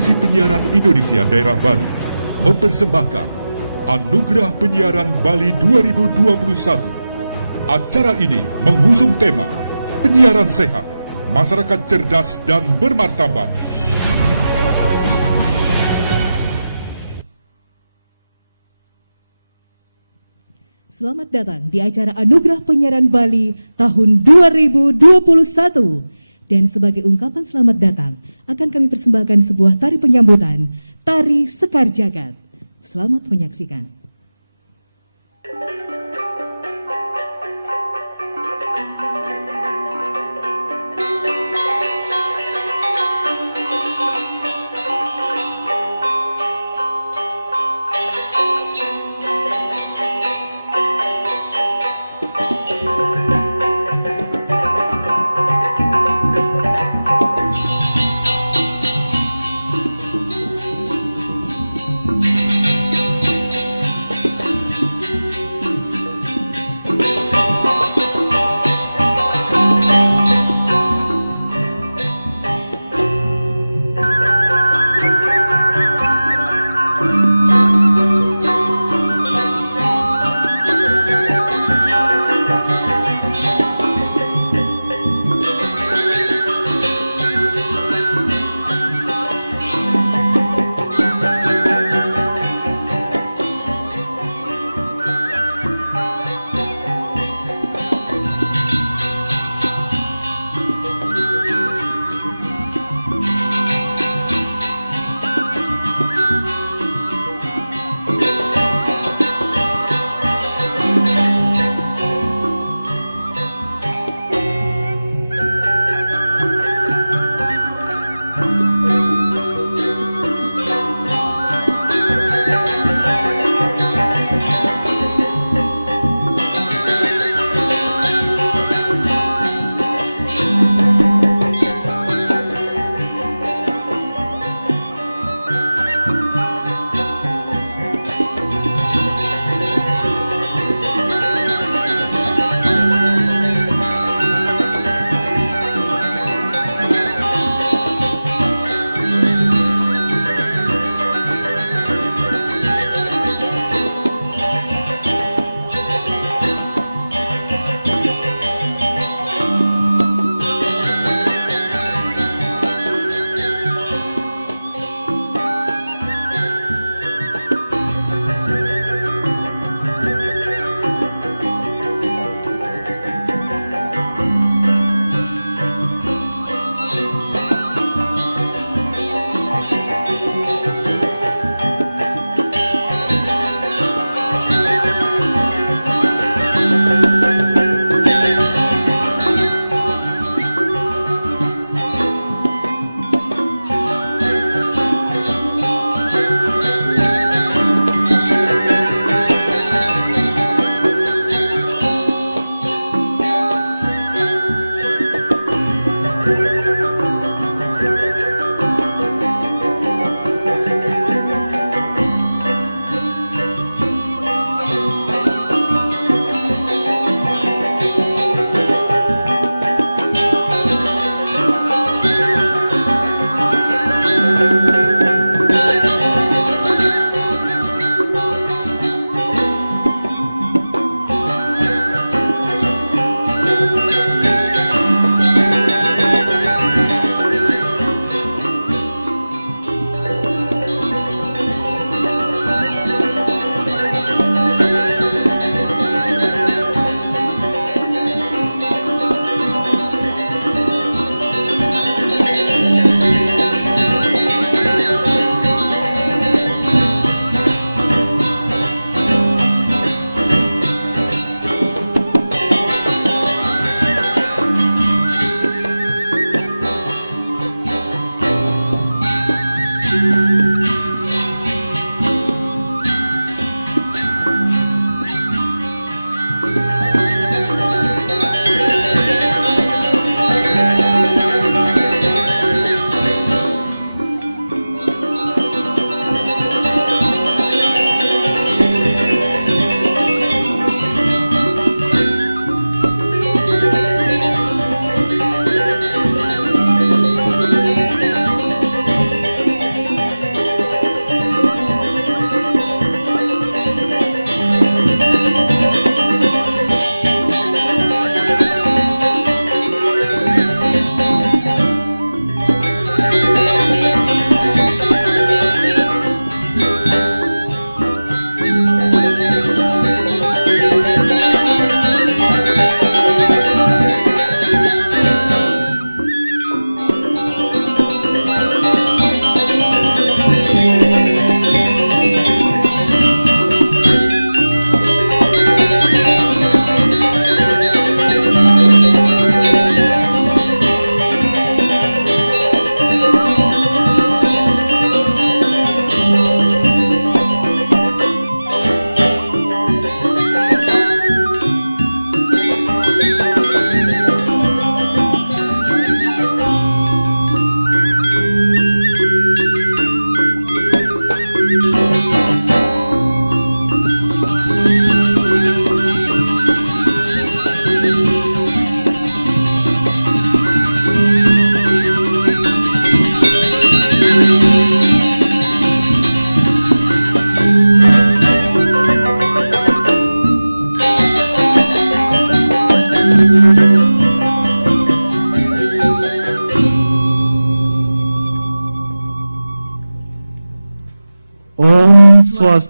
Komisi Penyiaran Indonesia Daerah Bali mempersembahkan Anugerah Penyiaran Bali 2021. Acara ini mengusung tema Penyiaran Sehat, Masyarakat Cerdas dan Bermartabat. Selamat datang di acara Anugerah Penyiaran Bali tahun 2021. Dan sebagai ungkapan selamat datang, akan kami persembahkan sebuah tari penyambutan, Tari Sekar Jagad. Selamat menyaksikan.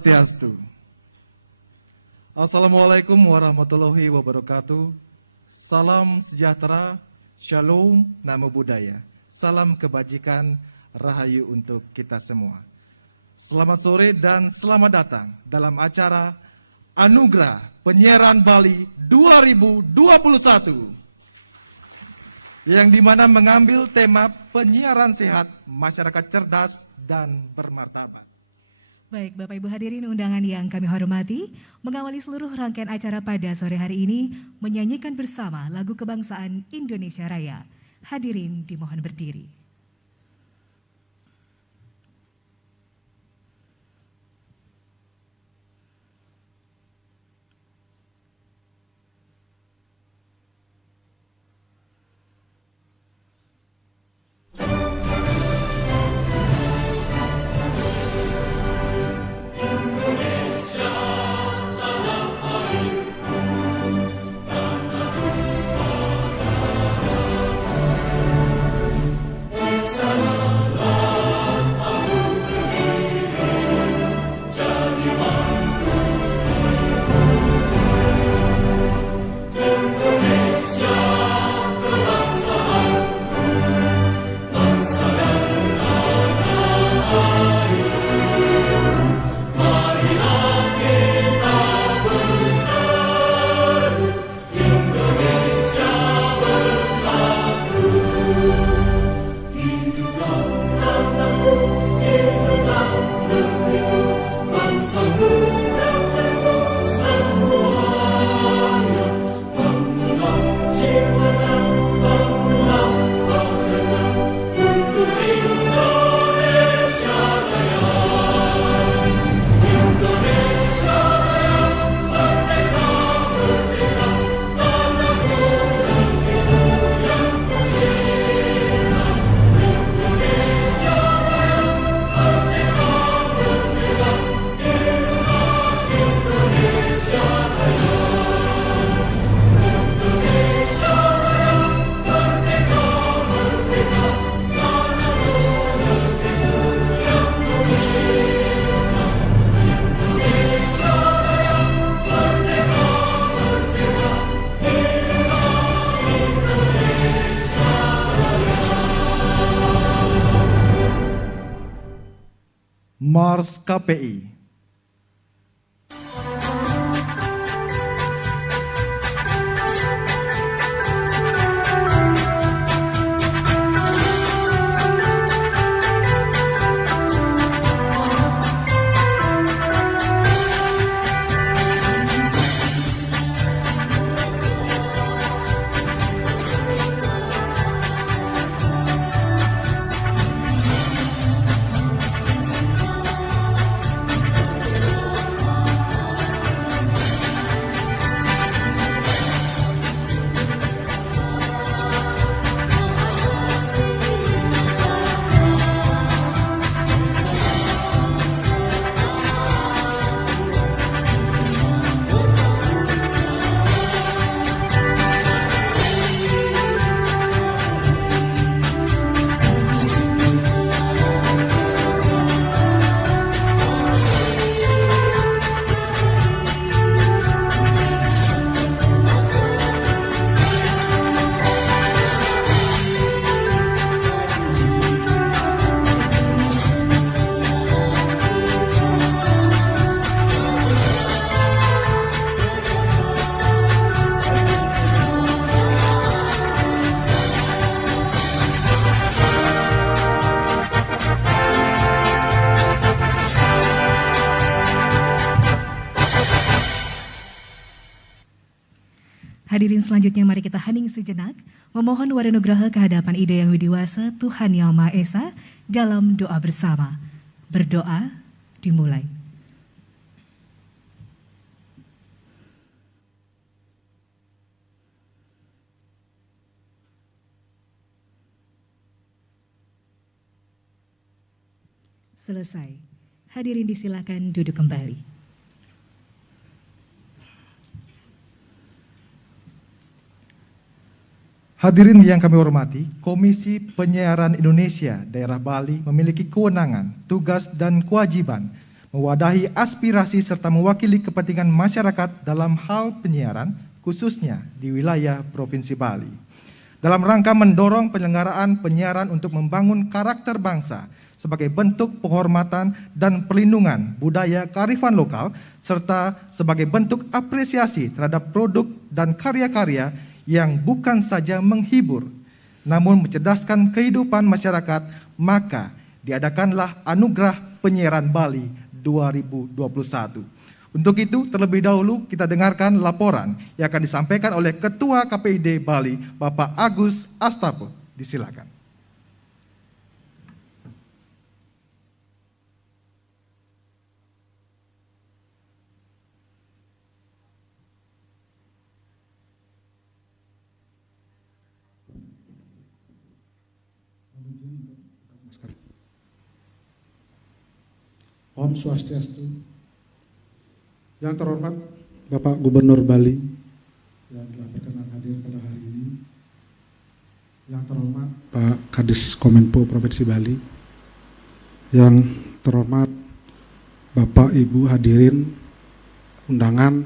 Swastiastu. Assalamualaikum warahmatullahi wabarakatuh. Salam sejahtera, shalom, namo buddhaya. Salam kebajikan, rahayu untuk kita semua. Selamat sore dan selamat datang dalam acara Anugerah Penyiaran Bali 2021. Yang dimana mengambil tema penyiaran sehat, masyarakat cerdas dan bermartabat. Baik, Bapak Ibu hadirin undangan yang kami hormati, mengawali seluruh rangkaian acara pada sore hari ini, menyanyikan bersama lagu kebangsaan Indonesia Raya. Hadirin dimohon berdiri. Mars KPI. Hadirin selanjutnya mari kita hening sejenak, memohon waranugraha kehadapan Ida Yang Widiwasa Tuhan Yang Maha Esa dalam doa bersama. Berdoa dimulai. Selesai. Hadirin disilakan duduk kembali. Hadirin yang kami hormati, Komisi Penyiaran Indonesia Daerah Bali memiliki kewenangan, tugas, dan kewajiban mewadahi aspirasi serta mewakili kepentingan masyarakat dalam hal penyiaran, khususnya di wilayah Provinsi Bali. Dalam rangka mendorong penyelenggaraan penyiaran untuk membangun karakter bangsa sebagai bentuk penghormatan dan perlindungan budaya kearifan lokal, serta sebagai bentuk apresiasi terhadap produk dan karya-karya yang bukan saja menghibur, namun mencerdaskan kehidupan masyarakat, maka diadakanlah Anugerah Penyiaran Bali 2021. Untuk itu, terlebih dahulu kita dengarkan laporan yang akan disampaikan oleh Ketua KPID Bali, Bapak Agus Astapo. Disilakan. Om Swastiastu. Yang terhormat Bapak Gubernur Bali yang telah berkenan hadir pada hari ini. Yang terhormat Pak Kadis Kominfo Provinsi Bali. Yang terhormat Bapak Ibu hadirin undangan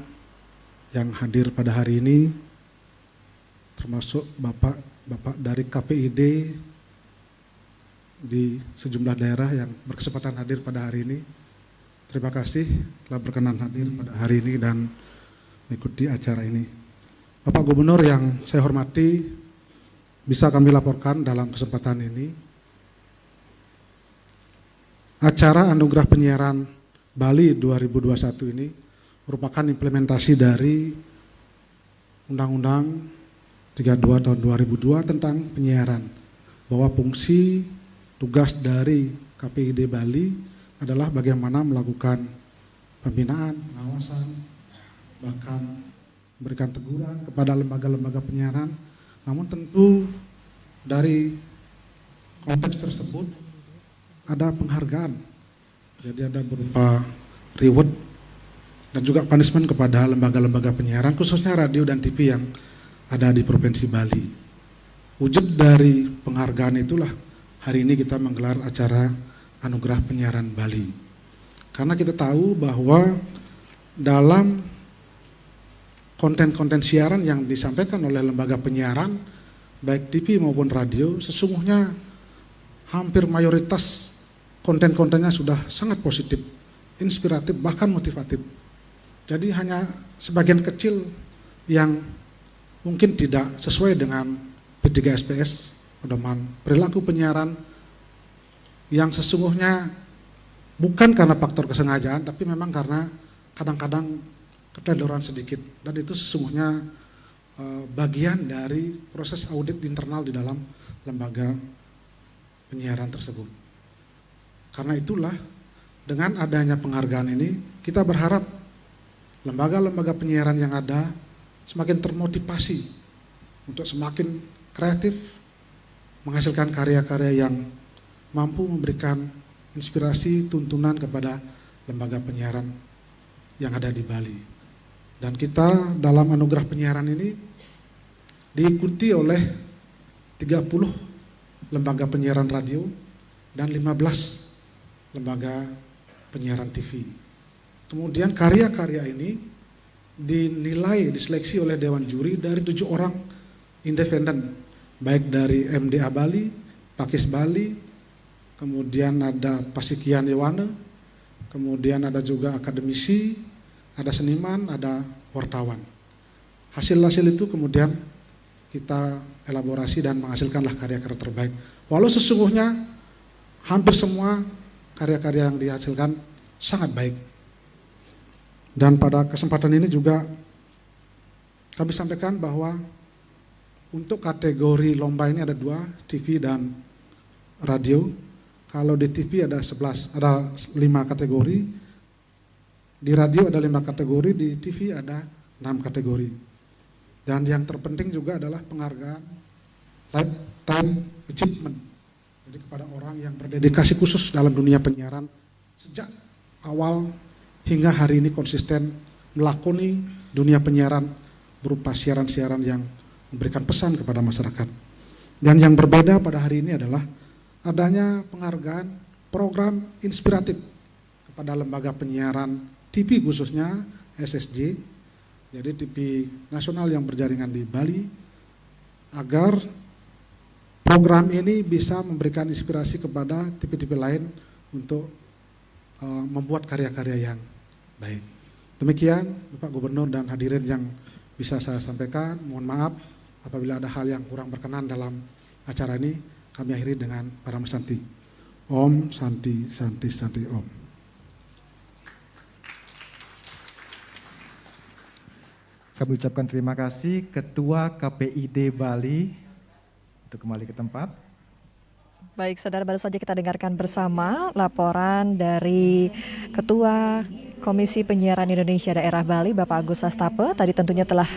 yang hadir pada hari ini, termasuk Bapak dari KPID di sejumlah daerah yang berkesempatan hadir pada hari ini. Terima kasih telah berkenan hadir pada hari ini dan mengikuti acara ini. Bapak Gubernur yang saya hormati, bisa kami laporkan dalam kesempatan ini, acara Anugerah Penyiaran Bali 2021 ini merupakan implementasi dari Undang-Undang 32 tahun 2002 tentang penyiaran, bahwa fungsi tugas dari KPID Bali adalah bagaimana melakukan pembinaan, pengawasan, bahkan memberikan teguran kepada lembaga-lembaga penyiaran. Namun tentu dari konteks tersebut ada penghargaan, jadi ada berupa reward dan juga punishment kepada lembaga-lembaga penyiaran, khususnya radio dan TV yang ada di Provinsi Bali. Wujud dari penghargaan itulah hari ini kita menggelar acara Anugerah Penyiaran Bali. Karena kita tahu bahwa dalam konten-konten siaran yang disampaikan oleh lembaga penyiaran, baik TV maupun radio, sesungguhnya hampir mayoritas konten-kontennya sudah sangat positif, inspiratif, bahkan motivatif. Jadi hanya sebagian kecil yang mungkin tidak sesuai dengan P3SPS, pedoman perilaku penyiaran, yang sesungguhnya bukan karena faktor kesengajaan, tapi memang karena kadang-kadang keteledoran sedikit, dan itu sesungguhnya bagian dari proses audit internal di dalam lembaga penyiaran tersebut. Karena itulah dengan adanya penghargaan ini, kita berharap lembaga-lembaga penyiaran yang ada semakin termotivasi untuk semakin kreatif, menghasilkan karya-karya yang mampu memberikan inspirasi, tuntunan kepada lembaga penyiaran yang ada di Bali. Dan kita dalam Anugerah Penyiaran ini diikuti oleh 30 lembaga penyiaran radio dan 15 lembaga penyiaran TV. Kemudian karya-karya ini dinilai, diseleksi oleh Dewan Juri dari 7 orang independen, baik dari MDA Bali, Pakis Bali, kemudian ada Pasikian Dewana, kemudian ada juga akademisi, ada seniman, ada wartawan. Hasil-hasil itu kemudian kita elaborasi dan menghasilkanlah karya-karya terbaik. Walau sesungguhnya hampir semua karya-karya yang dihasilkan sangat baik. Dan pada kesempatan ini juga kami sampaikan bahwa untuk kategori lomba ini ada 2, TV dan radio. Kalau di TV ada 11, ada 5 kategori, di radio ada 5 kategori, di TV ada 6 kategori. Dan yang terpenting juga adalah penghargaan lifetime achievement. Jadi kepada orang yang berdedikasi khusus dalam dunia penyiaran sejak awal hingga hari ini konsisten melakoni dunia penyiaran berupa siaran-siaran yang memberikan pesan kepada masyarakat. Dan yang berbeda pada hari ini adalah adanya penghargaan program inspiratif pada lembaga penyiaran TV khususnya SSJ, jadi TV nasional yang berjaringan di Bali, agar program ini bisa memberikan inspirasi kepada TV-TV lain untuk membuat karya-karya yang baik. Demikian Bapak Gubernur dan hadirin yang bisa saya sampaikan. Mohon maaf apabila ada hal yang kurang berkenan dalam acara ini. Kami akhiri dengan Parama Santi. Om Santi Santi Santi Om. Kami ucapkan terima kasih Ketua KPID Bali untuk kembali ke tempat. Baik, saudara, baru saja kita dengarkan bersama laporan dari Ketua Komisi Penyiaran Indonesia Daerah Bali, Bapak Agus Sastape. Tadi tentunya telah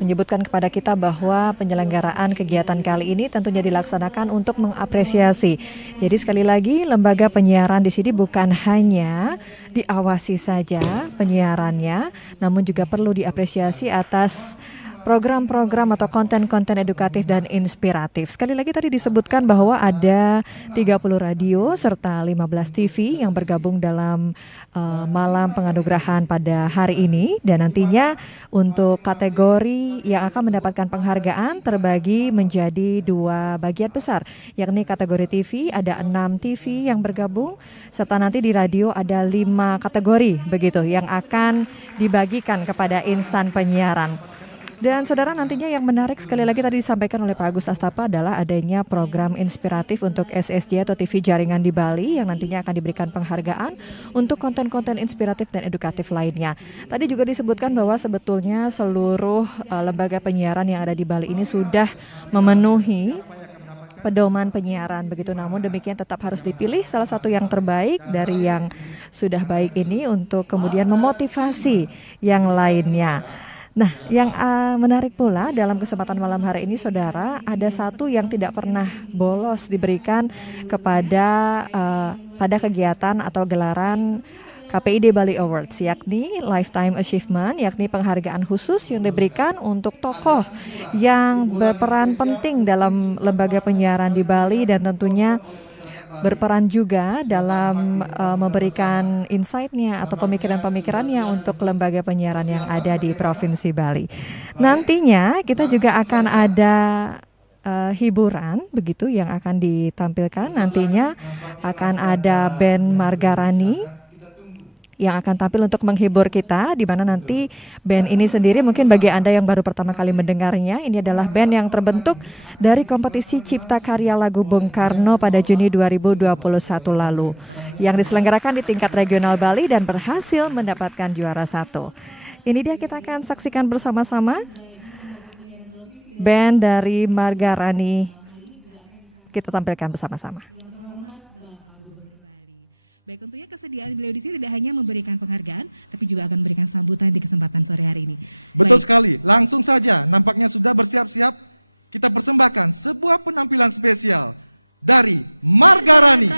menyebutkan kepada kita bahwa penyelenggaraan kegiatan kali ini tentunya dilaksanakan untuk mengapresiasi. Jadi sekali lagi, lembaga penyiaran di sini bukan hanya diawasi saja penyiarannya, namun juga perlu diapresiasi atas program-program atau konten-konten edukatif dan inspiratif. Sekali lagi tadi disebutkan bahwa ada 30 radio serta 15 TV yang bergabung dalam malam penganugerahan pada hari ini, dan nantinya untuk kategori yang akan mendapatkan penghargaan terbagi menjadi 2 bagian besar, yakni kategori TV ada 6 TV yang bergabung, serta nanti di radio ada 5 kategori begitu yang akan dibagikan kepada insan penyiaran. Dan saudara, nantinya yang menarik sekali lagi tadi disampaikan oleh Pak Agus Sastape adalah adanya program inspiratif untuk SSJ atau TV jaringan di Bali yang nantinya akan diberikan penghargaan untuk konten-konten inspiratif dan edukatif lainnya. Tadi juga disebutkan bahwa sebetulnya seluruh lembaga penyiaran yang ada di Bali ini sudah memenuhi pedoman penyiaran begitu, namun demikian tetap harus dipilih salah satu yang terbaik dari yang sudah baik ini untuk kemudian memotivasi yang lainnya. Nah, yang menarik pula dalam kesempatan malam hari ini, saudara, ada satu yang tidak pernah bolos diberikan kepada pada kegiatan atau gelaran KPID Bali Awards, yakni Lifetime Achievement, yakni penghargaan khusus yang diberikan untuk tokoh yang berperan penting dalam lembaga penyiaran di Bali dan tentunya berperan juga dalam memberikan insight-nya atau pemikiran-pemikirannya untuk lembaga penyiaran yang ada di Provinsi Bali. Nantinya kita juga akan ada hiburan begitu yang akan ditampilkan. Nantinya akan ada band Margarani yang akan tampil untuk menghibur kita, di mana nanti band ini sendiri mungkin bagi Anda yang baru pertama kali mendengarnya, ini adalah band yang terbentuk dari kompetisi Cipta Karya Lagu Bung Karno pada Juni 2021 lalu, yang diselenggarakan di tingkat regional Bali dan berhasil mendapatkan juara 1. Ini dia, kita akan saksikan bersama-sama band dari Margarani, kita tampilkan bersama-sama. Baik, tentunya kesediaan beliau di sini tidak hanya memberikan penghargaan, tapi juga akan memberikan sambutan di kesempatan sore hari ini. Betul sekali, langsung saja nampaknya sudah bersiap-siap kita persembahkan sebuah penampilan spesial dari Margarani.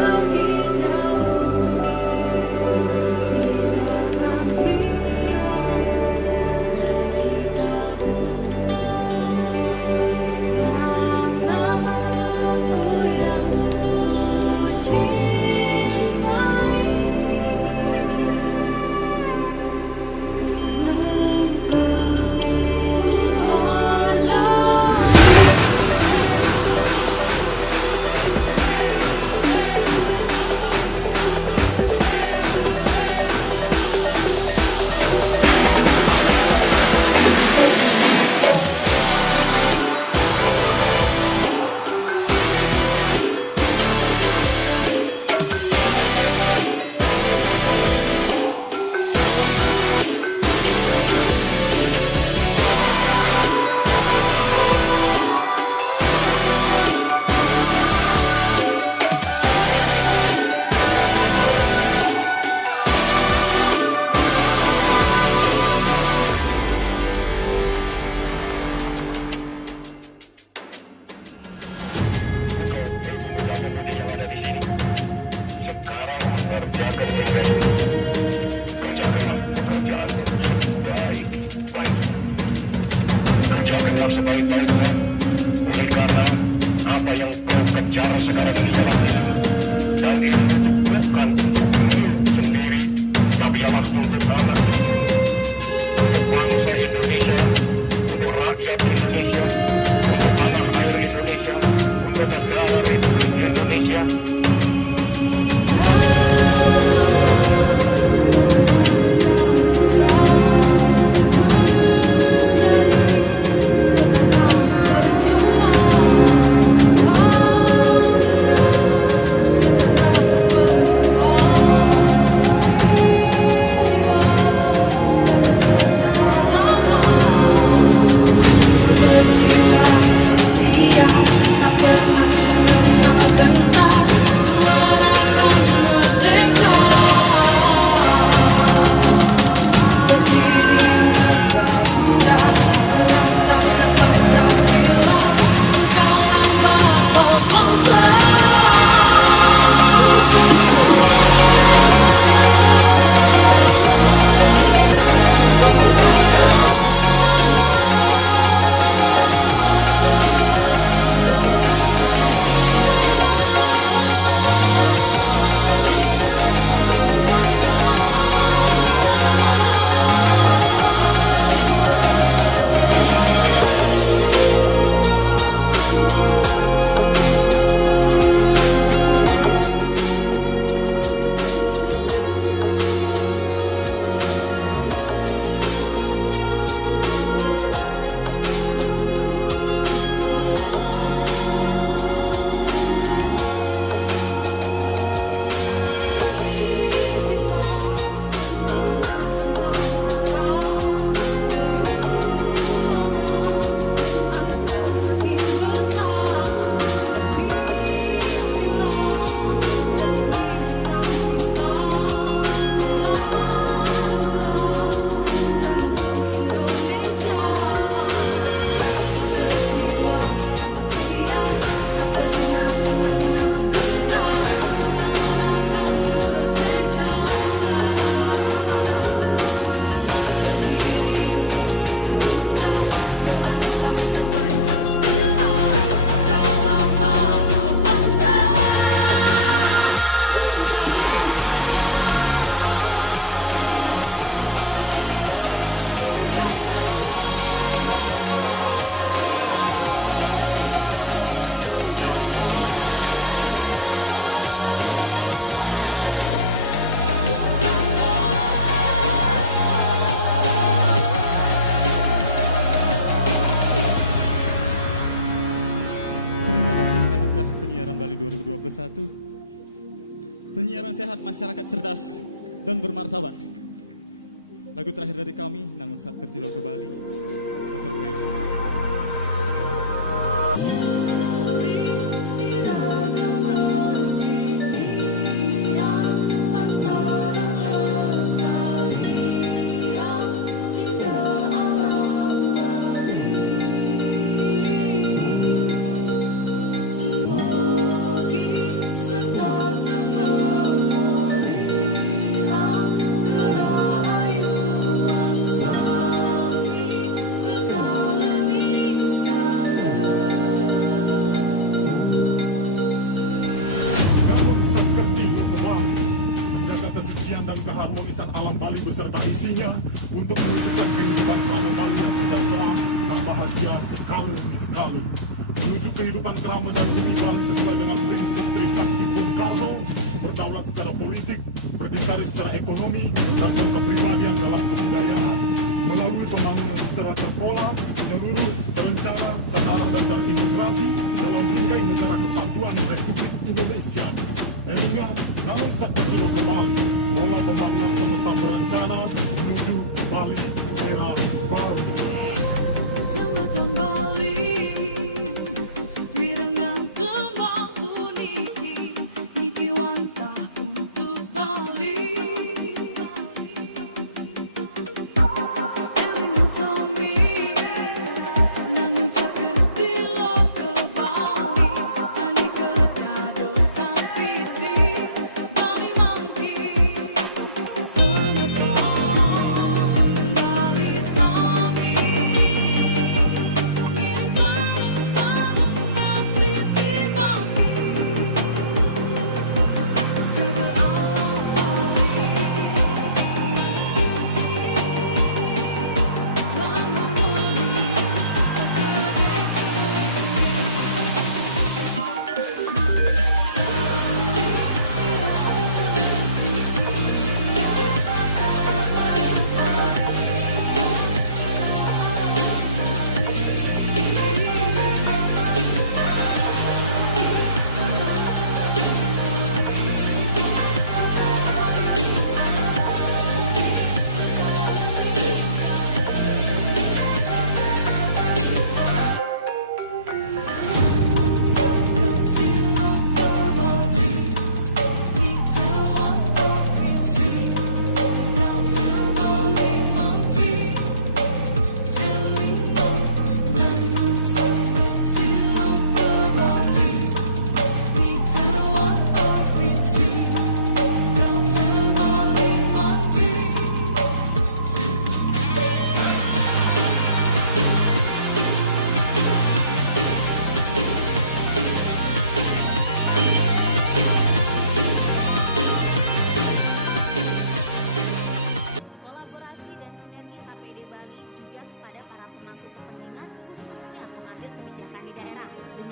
Pergi jauh gunakanlah sebaik-baiknya. Oleh karena apa yang kau kejar sekarang ini adalah ilmu. Dan ilmu itu bukan untuk diri sendiri, tapi adalah untuk anak cucu, untuk bangsa Indonesia, untuk rakyat Indonesia, untuk tanah air Indonesia, untuk negara Republik Indonesia. Terima kasih Anugerah Penyiaran Bali 2021. Penyiaran sehat, masyarakat cerdas dan bermartabat. Lagu terakhir dari kami, Nangun Saat Kerjilo ke Bali, Cover Version. Alam Bali beserta isinya untuk mewujudkan kehidupan keramat Bali yang sejahtera dan bahagia sekali. Menuju kehidupan keramat dan bumi Bali sesuai dengan prinsip Trisakti Bung Karno, berdaulat secara politik, berdikari secara ekonomi, dan berkepribadian dalam kebudayaan. Melalui pembangunan secara terpola, menyeluruh, terencana, terarah dan terintegrasi dalam bingkai negara kesatuan Republik Indonesia. Ingat, dalam sektor ke Bali, pola pembangunan semesta berencana menuju Bali era baru. Selamatkan Bali, wirangan tembang puniki, niki wanta untuk Bali. Elingan sami,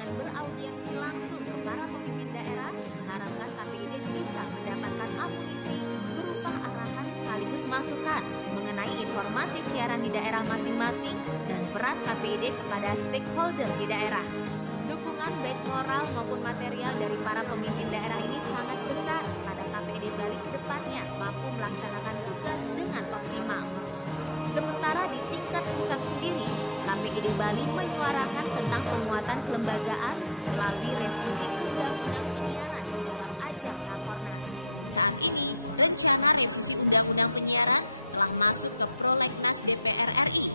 dan beraudiensi langsung ke para pemimpin daerah, diharapkan KPID bisa mendapatkan amunisi berupa arahan sekaligus masukan mengenai informasi siaran di daerah masing-masing dan peran KPID kepada stakeholder di daerah. Dukungan baik moral maupun material dari para pemimpin daerah ini sangat besar pada KPID Bali ke depannya mampu melaksanakan tugas dengan optimal. Sementara di tingkat pusat sendiri, KPID Bali menyuarakan tentang penguatan kelembagaan melalui revisi Undang-Undang Penyiaran dalam ajang Rakornas. Saat ini, rencana revisi Undang-Undang Penyiaran telah masuk ke Prolegnas DPR RI.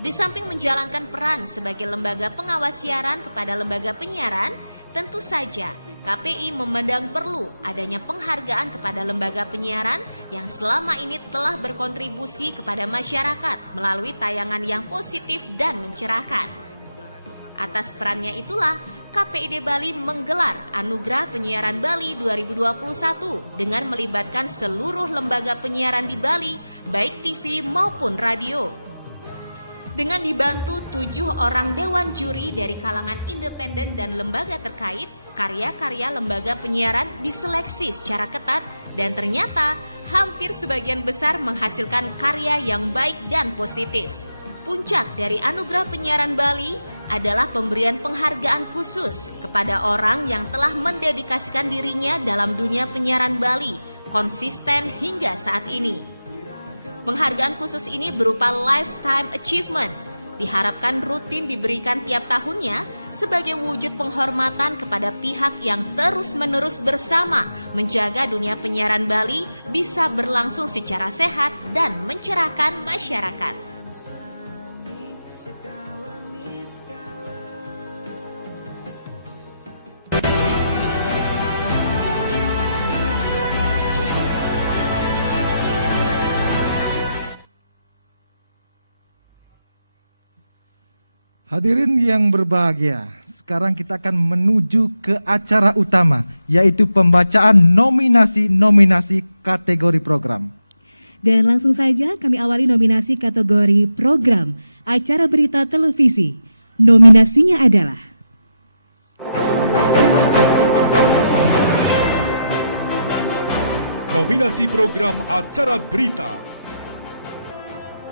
Di samping menjalankan peran sebagai lembaga pengawas siaran kepada lembaga penyiaran, tentu saja KPI memandang perlu adanya penghargaan kepada lembaga penyiaran yang selama ini telah berkontribusi kepada masyarakat melalui tayangan yang positif dan mencerahkan. Atas perannya itulah KPID Bali menggelar Anugerah Penyiaran Bali 2021 dengan melibatkan seluruh lembaga penyiaran di Bali, baik TV maupun radio. Dengan dibantu 7 orang dewan juri dari kalangan independen dan lembaga terkait, karya-karya lembaga penyiaran diseleksi secara ketat dan ternyata hampir sebagian besar menghasilkan karya yang baik dan positif. Puncak dari Anugerah Penyiaran Bali adalah pemberian penghargaan khusus kepada orang yang telah mendedikasikan dirinya dalam dunia penyiaran Bali, konsisten hingga saat ini. Penghargaan khusus ini berupa Lifetime Achievement, diharapkan rutin diberikan tiap tahunnya sebagai wujud penghormatan kepada pihak yang terus-menerus bersama menjaga dunia penyiaran Bali bisa berlangsung secara sehat dan mencerahkan masyarakat. Hadirin yang berbahagia, sekarang kita akan menuju ke acara utama, yaitu pembacaan nominasi-nominasi kategori program. Dan langsung saja kami awali nominasi kategori program acara berita televisi. Nominasinya adalah Nominasi program acara berita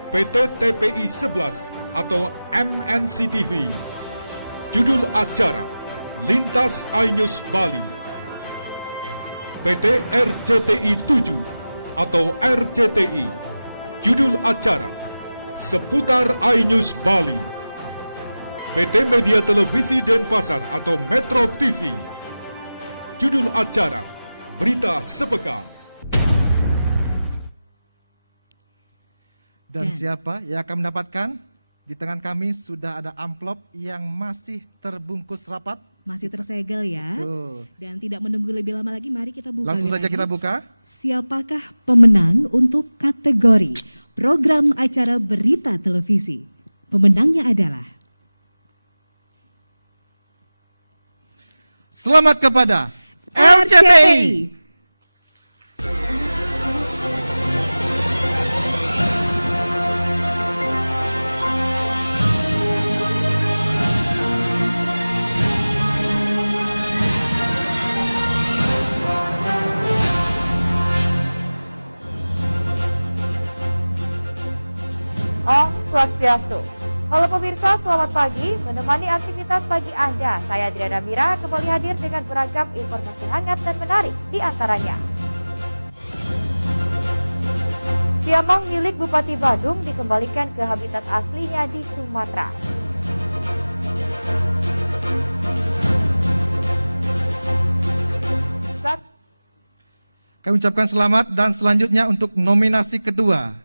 PT TPI 11 atau MNCTV. Judul acara Lintas iNews Bali. PT RCTI 7 atau RCTI. Judul acara Seputar iNews Bali. PT Media Televisi Denpasar atau Metro TV. Judul acara Berita Sepekan. Dan siapa yang akan mendapatkan? Di tangan kami sudah ada amplop yang masih terbungkus rapat. Masih tersegel ya. Betul. Dan tidak menunggu lebih lama lagi, mari kita buka. Langsung saja kita buka. Siapakah pemenang untuk kategori program acara berita televisi? Pemenangnya adalah Selamat kepada RCTI. Om Swastiastu. Halo pemirsa, selamat pagi. Menemani aktivitas pagi Anda, saya Adriana Mira kembali hadir dengan beragam informasi hangat dan menarik di antaranya. Siamang milik Bupati Badung dikembalikan ke habitat aslinya di Sumatera. Kami ucapkan selamat dan selanjutnya untuk nominasi kedua.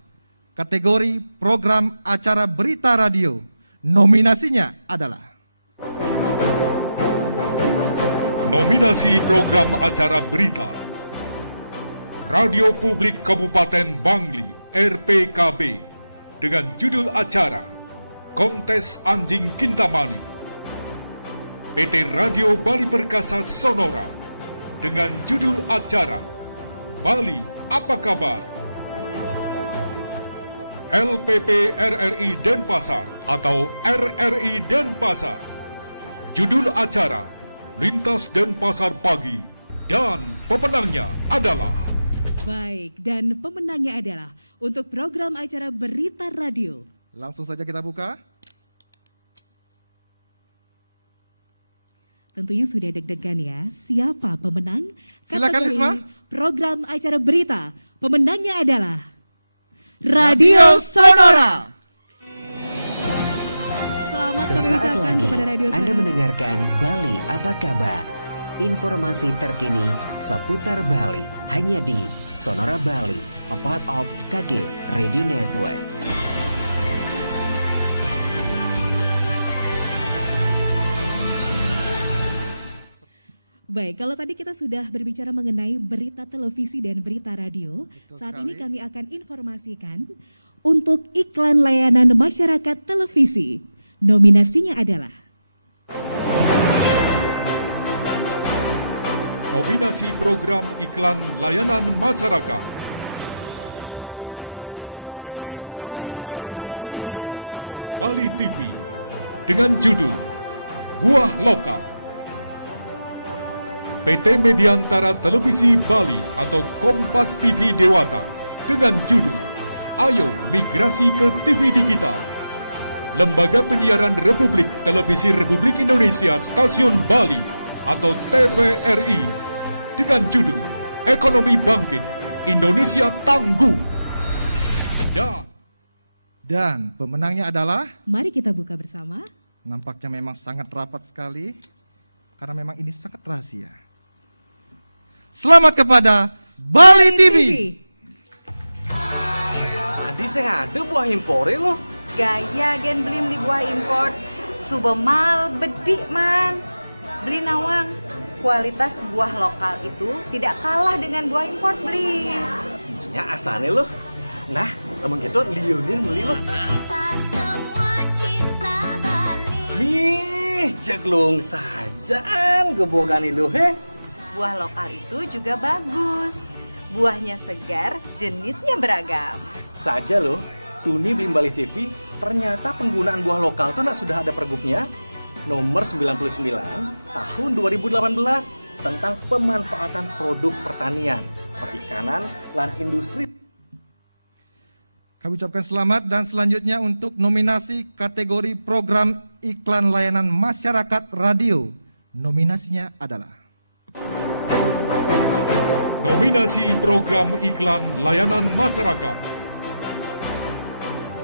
Kategori program acara berita radio. Nominasinya adalah Nominasi program acara berita Radio Publik Kabupaten Bangli RPKB dengan judul acara Kontes Anjing Kintamani. PT Radio Bali Perkasa Sonora dengan judul acara Bali Apa Kabar. LPP RRI Denpasar atau RRI Denpasar Judul acara Lintas Denpasar Pagi dan pemenangnya adalah Baik, dan pemenangnya adalah untuk program acara Berita Radio. Langsung saja kita buka. Tentunya sudah deg-degan ya, siapa pemenang Silakan, kategori Risma. program acara berita. Pemenangnya adalah Radio Sonora. Selamat kami Sesaat ucapkan lagi kepada Radio Sonora. Anda mendengarkan Bali Apa Kabar. Informasi terkini seputar Bali hanya di Sonora Bali, a part of KG Radio Network. Baik, kalau tadi kita sudah berbicara mengenai berita televisi dan berita radio, saat ini kami akan informasikan untuk iklan layanan masyarakat televisi. Nominasinya adalah nominasi program iklan layanan masyarakat. Bali TV dengan judul Buah Lokal. PT Mediantara Televisi Bali atau Kompas TV Dewata dengan judul Ayo Migrasi ke TV Digital. Lembaga Penyiaran Republik Televisi Republik Indonesia Stasiun Bali atau TVRI dengan judul Ekonomi Bangkit, Indonesia Tangguh. Dan pemenangnya adalah, mari kita buka bersama. nampaknya memang sangat rapat sekali karena memang ini sangat rahasia. Selamat kepada Bali TV. Tadi saya ada buah impore loh. Gaya gen beli buah import. Subemal bedik man. Beli nawang. Kualitas buah lokal itu tidak kalah dengan buah import beli. Ya asane loh. Nah, emang gitu Lionel beli loh. Nih, ceglung sajaan gebogan itu he. Buah lokal itu juga bagus. Buahnya segar, jenisnya beragam. Saja loh, Tuni Bimbali TV ternyata penggunaan buah lokal tuh sudah ada pergubnya nomor 99 tahun 2018 tentang pemanfaatan produk pertanian, perikanan, dan industri. Kami ucapkan selamat dan selanjutnya untuk nominasi kategori program iklan layanan masyarakat radio. Nominasinya adalah Nominasi program iklan layanan masyarakat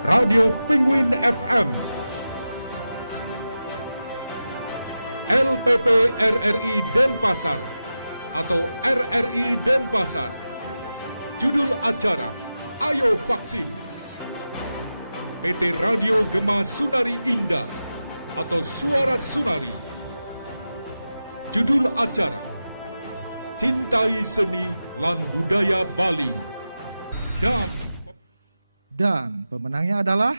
Radio Penguin FM, LPP RRI Denpasar atau RRI Denpasar. Judul acara Ayo Vaksin. PT Radio Gema Sunari Indah atau Suara Sunari. Judul acara Cintai Seni lan Budaya Bali. Dan pemenangnya adalah,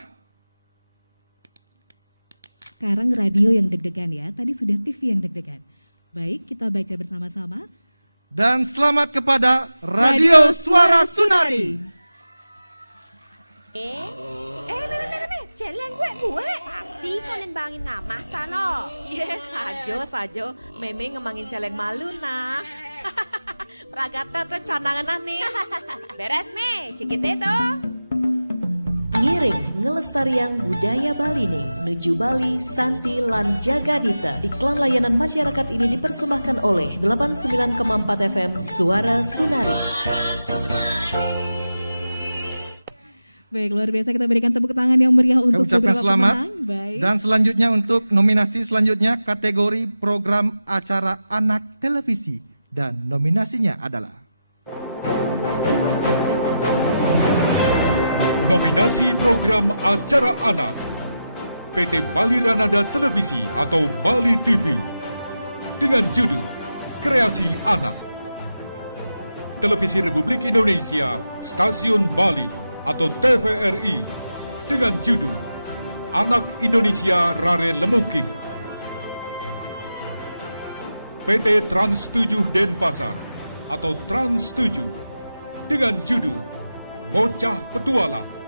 sekarang radio yang deg-degan ya, tadi sudah TV yang deg-degan. Baik, kita baca bersama-sama. Dan selamat kepada Radio Suara Sunari. Celeng gue pasti kalian bangin ngamah sana. Iya, sajo, meme ngemangin celeng malu nah. Peragatan recanangan nih. Beres me, cikite tuh. Ngiring ngelestarian budaya Bali nih, nuju Bali, Santi, lan Jagadita. Iklan layanan masyarakat ini dipersembahkan oleh 89,4 FM Suara Sunari. Baik, luar biasa, kita berikan tepuk tangan yang meriah untuk Kami ucapkan beberapa selamat. pemenang. Baik. Dan selanjutnya untuk nominasi selanjutnya kategori program acara anak televisi. Dan nominasinya adalah Nominasi program acara anak PT Bali Ranada Televisi atau Bali TV dengan judul Kreasi Anak. Televisi Republik Indonesia Stasiun Bali atau TVRI dengan judul Anak Indonesia Rare Lemuking. PT Trans 7 Denpasar atau Trans 7 dengan judul Bocah Petualang.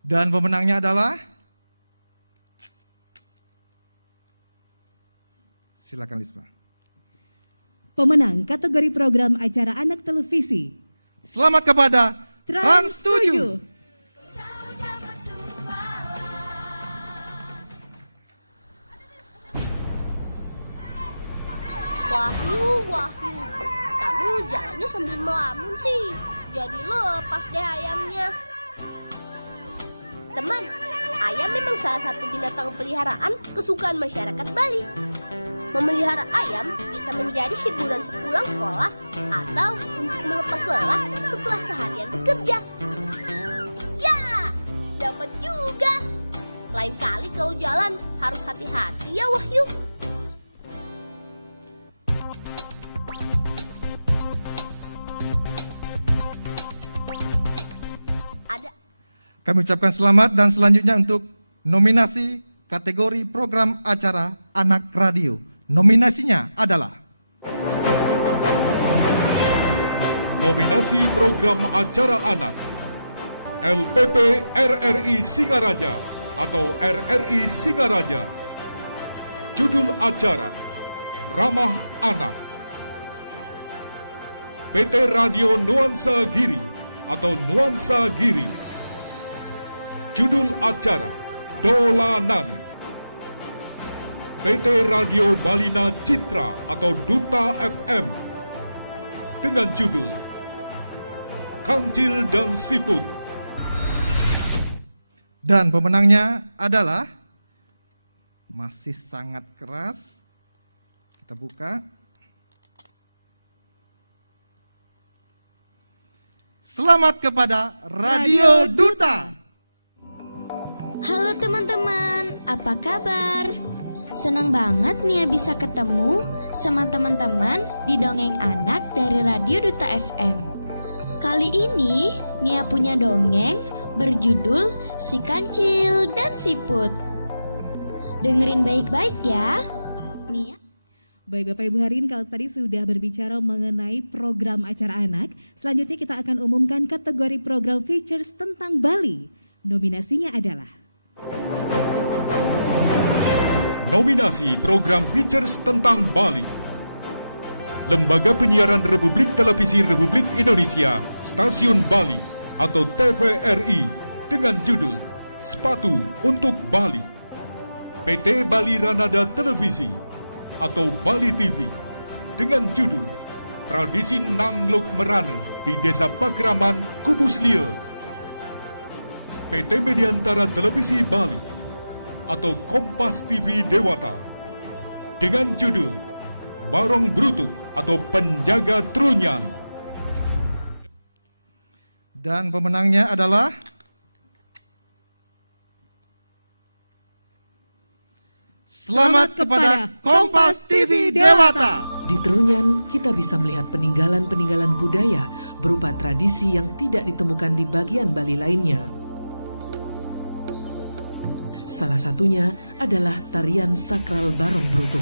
Dan pemenangnya adalah Silakan Lisma. Pemenang kategori program acara anak televisi. Selamat kepada Trans 7. Wahyu, kamu jalannya sambil melamun sih. Jadi lepas deh ayamnya. Teman, ayam memang salah satu binatang peliharaan kesukaan masyarakat Bali. Memelihara ayam bisa menjadi hiburan sepulang sekolah atau untuk melepas lelah setelah seharian bekerja. Ya, dapat juga. Lain kali kalau jalan harus hati-hati ya Wahyu. Kami ucapkan selamat dan selanjutnya untuk nominasi kategori program acara anak radio. Nominasinya adalah Nominasi program acara anak LPP RRI Singaraja atau RRI Singaraja. Judul acara Ramah Anak. PT Radio Nuansa Giri atau Nuansa Giri. Judul acara Dolanan. PT Radio Balina Citra atau Duta FM dengan judul Kancil dan Siput. Dan pemenangnya adalah masih sangat keras. Kita buka. Selamat kepada Radio Duta. Halo teman-teman, apa kabar? Senang banget Nia bisa ketemu sama teman-teman di Dongeng Anak dari Radio Duta FM. Kali ini Nia punya dongeng berjudul Si Kancil dan Siput. Dengerin baik-baik ya. Nia. Baik Bapak Ibu hadirin, kalau tadi sudah berbicara mengenai program acara anak, selanjutnya kita akan umumkan kategori program features tentang Bali. Nominasinya adalah Nominasi program features tentang Bali. Lembaga Penyiaran Republik Televisi Republik Indonesia, Stasiun Bali atau TVRI dengan judul Sepatu untuk Bali. PT Bali Ranada Televisi atau Bali TV dengan judul Tradisi Nangluk Merane di Desa Pakraman, Kubus Lie. PT Mediantara Televisi Bali atau Kompas TV Dewata dengan judul Barong Brutuk atau Penjaga Trunyan. Dan pemenangnya adalah Selamat kepada Kompas TV Dewata. Di Trunyan, kita bisa melihat peninggalan-peninggalan budaya berupa tradisi yang tidak ditemukan di bagian Bali lainnya. Salah satunya adalah tarian sakral Barong Brutuk.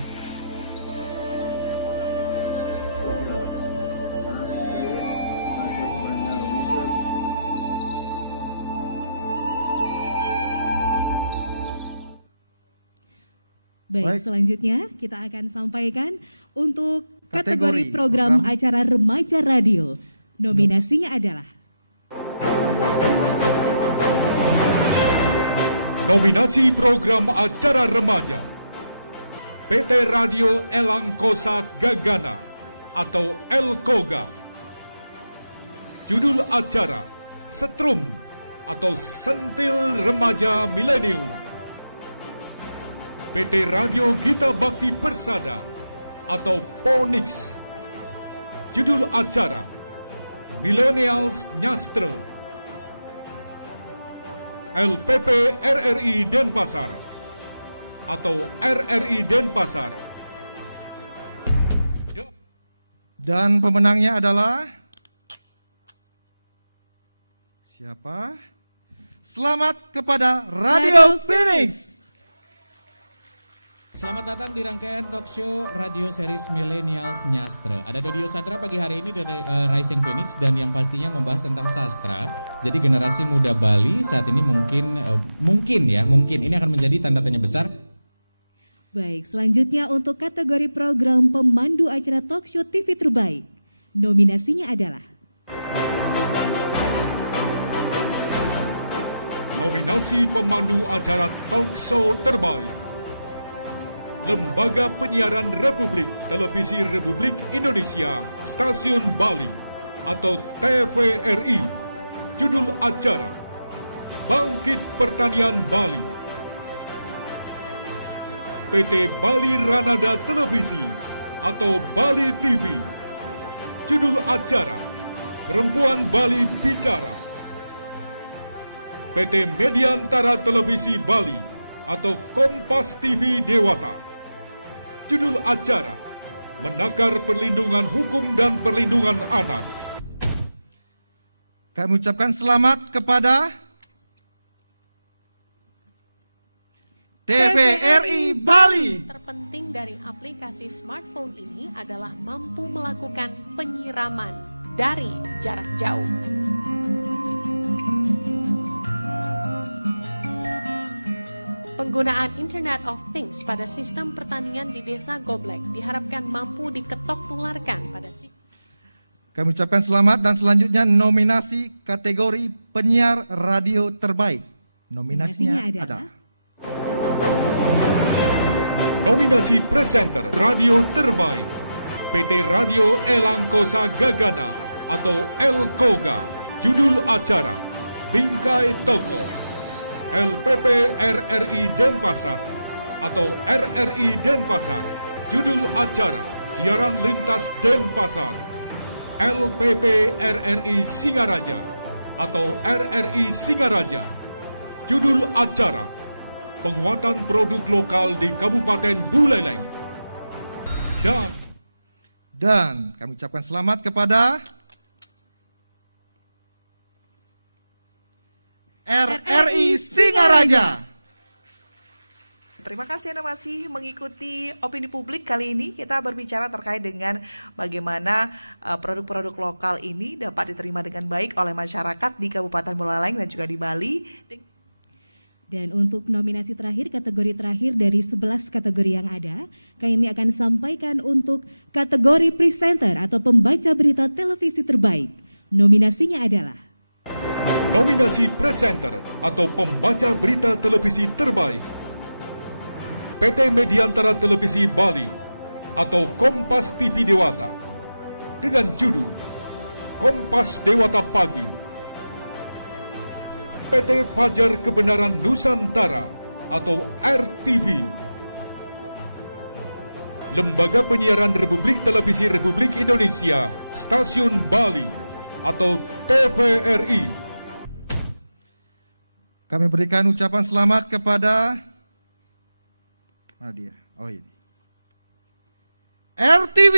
Baik, selanjutnya kita akan sampaikan untuk kategori program acara remaja radio. Nominasinya adalah Nominasi program acara remaja PT Radio Elangkosa Gagana atau Elkoga. Judul acara Setrum atau Sentil Remaja Milenium. PT Radio Gita Bakti Persada atau Ponix. Judul acara Millennials Nyastre. LPP RRI Denpasar atau RRI Denpasar. Dan pemenangnya adalah siapa? Selamat kepada Radio Phoenix. Selamat datang di rangkaian talk show radio series Millennials Nyastre. Ada Dodio Sandra pagi hari ini dari Rising Phoenix dan yang pastinya membahas tentang sastra. Jadi generasi muda Bali saat ini mungkin ini akan menjadi tanda tanya besar. Baik, selanjutnya untuk kategori program pemandu acara talkshow TV terbaik. Nominasinya adalah Nominasi pemandu acara talkshow terbaik. Lembaga Penyiaran Republik Televisi Republik Indonesia Stasiun Bali atau TVRI. Judul acara Bangkit Pertanian Bali. PT Bali Ranada Televisi atau Bali TV. Judul acara Perempuan Bali Bicara. PT Mediantara Televisi Bali atau Kompas TV Dewata. Judul acara Menakar Perlindungan Hukum dan Perlindungan Anak. Kami ucapkan selamat kepada TVRI Bali. Terpenting dari aplikasi smartphone ini adalah mampu melakukan penyiraman dari jarak jauh. Penggunaan Internet of Things pada sistem pertanian di Desa Goblek diharapkan mampu diketok tularkan pada sistem. Kami ucapkan selamat dan selanjutnya nominasi kategori penyiar radio terbaik. Nominasinya adalah Nominasi presenter radio terbaik PT Radio Elangkosa Gagana atau Elkoga. Judul acara Bingkai Toko. LPP RRI Denpasar atau RRI Denpasar. Judul acara Siaran Lintas Denpasar. LPP RRI Singaraja atau RRI Singaraja. Judul acara Penguatan Produk Lokal di Kabupaten Buleleng. Dan kami ucapkan selamat kepada RRI Singaraja. Terima kasih Anda masih mengikuti Opini Publik. Kali ini kita berbicara terkait dengan bagaimana produk-produk lokal ini dapat diterima dengan baik oleh masyarakat di Kabupaten Buleleng dan juga di Bali. Dan untuk nominasi terakhir, kategori terakhir dari 11 kategori yang ada, kami akan sampaikan untuk kategori presenter atau pembaca berita televisi terbaik. Nominasinya adalah Nominasi presenter atau pembaca berita televisi terbaik PT Mediantara Televisi Bali atau Kompas TV Dewata dengan judul Kompas Dewata Pagi. PT Fajar Kebenaran Nusantara atau RTV. Lembaga Penyiaran Republik Televisi Republik Indonesia Stasiun Bali atau TVRI. Kami berikan ucapan selamat kepada mana dia? Oh ini. RTV.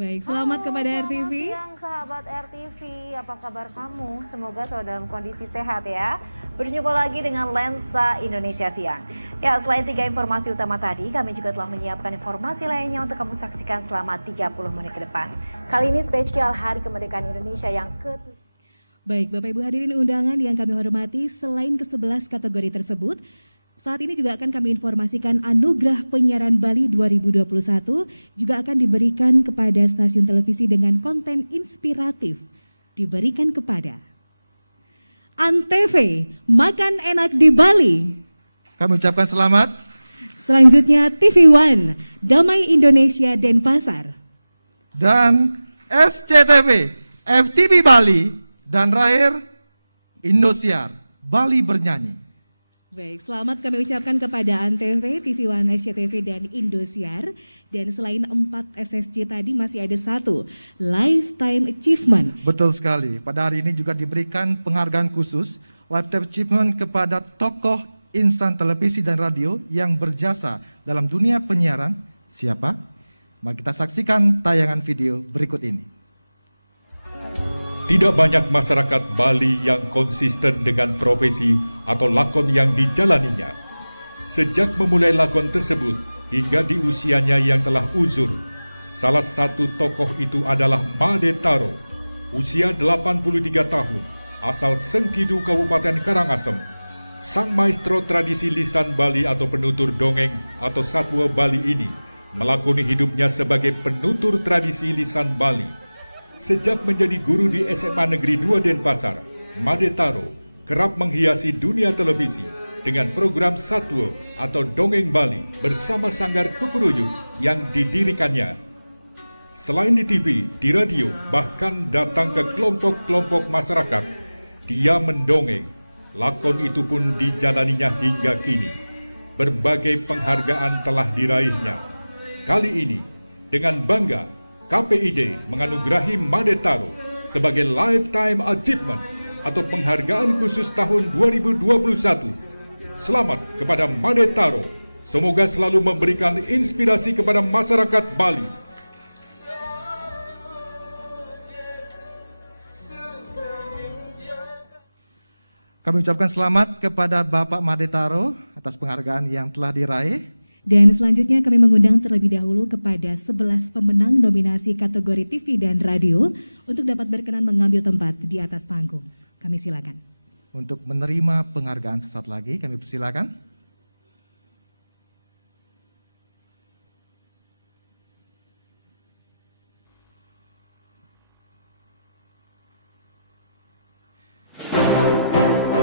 Baik, selamat kepada RTV. Selamat siang sahabat RTV, apa kabar kamu? Semoga selalu dalam kondisi sehat ya. Berjumpa lagi dengan Lensa Indonesia Siang. Ya, selain 3 informasi utama tadi, kami juga telah menyiapkan informasi lainnya untuk kamu saksikan selama 30 menit ke depan. Kali ini spesial Hari Kemerdekaan Indonesia yang ke-7. Baik, Bapak Ibu hadirin undangan yang kami hormati, selain ke-11 kategori tersebut, saat ini juga akan kami informasikan Anugerah Penyiaran Bali 2021 juga akan diberikan kepada stasiun televisi dengan konten inspiratif. Diberikan kepada Antv, Makan Enak di Bali. Kami ucapkan selamat. Selanjutnya TV One, Damai Indonesia Denpasar. Dan SCTV, FTV Bali, dan terakhir Indosiar, Bali Bernyanyi. Baik, selamat kami ucapkan kepada Antv, TV One, SCTV, dan Indosiar. Dan selain 4 SSC tadi masih ada 1, Lifetime Achievement. Betul sekali, pada hari ini juga diberikan penghargaan khusus Lifetime Achievement kepada tokoh insan televisi dan radio yang berjasa dalam dunia penyiaran. Siapa? Mari kita saksikan tayangan video berikut ini. Tidak banyak masyarakat Bali yang konsisten dengan profesi atau lakon yang dijalaninya. Sejak memulai lakon tersebut hingga di usianya yang telah uzur, salah satu tokoh itu adalah Made Taro, usia 83 tahun, asal Sengkidu, Kabupaten Karangasem. Sang maestro tradisi lisan Bali atau penutur dongeng atau Satwa Bali ini melakoni hidupnya sebagai penutur tradisi lisan Bali. Sejak menjadi guru di SMA Negeri 2 Denpasar, Made Taro kerap menghiasi dunia televisi dengan program Satwa atau Dongeng Bali bersama Sanggar Kukuruyuk yang didirikannya. Selain di TV, di radio, bahkan datang ke kelompok-kelompok masyarakat, dia mendongeng. Lakon itu pun dijalaninya hingga kini. Berbagai penghargaan telah diraihnya. Kali ini, dengan bangga, KPID menganugerahi Made Taro sebagai Lifetime Achievement atau penghargaan khusus tahun 2021. Selamat kepada Made Taro. Semoga selalu memberikan inspirasi kepada masyarakat Bali. Kami ucapkan selamat kepada Bapak Made Taro atas penghargaan yang telah diraih. Dan selanjutnya kami mengundang terlebih dahulu kepada 11 pemenang nominasi kategori TV dan radio untuk dapat berkenan mengambil tempat di atas panggung. Kami silakan. Untuk menerima penghargaan sesaat lagi, kami persilakan.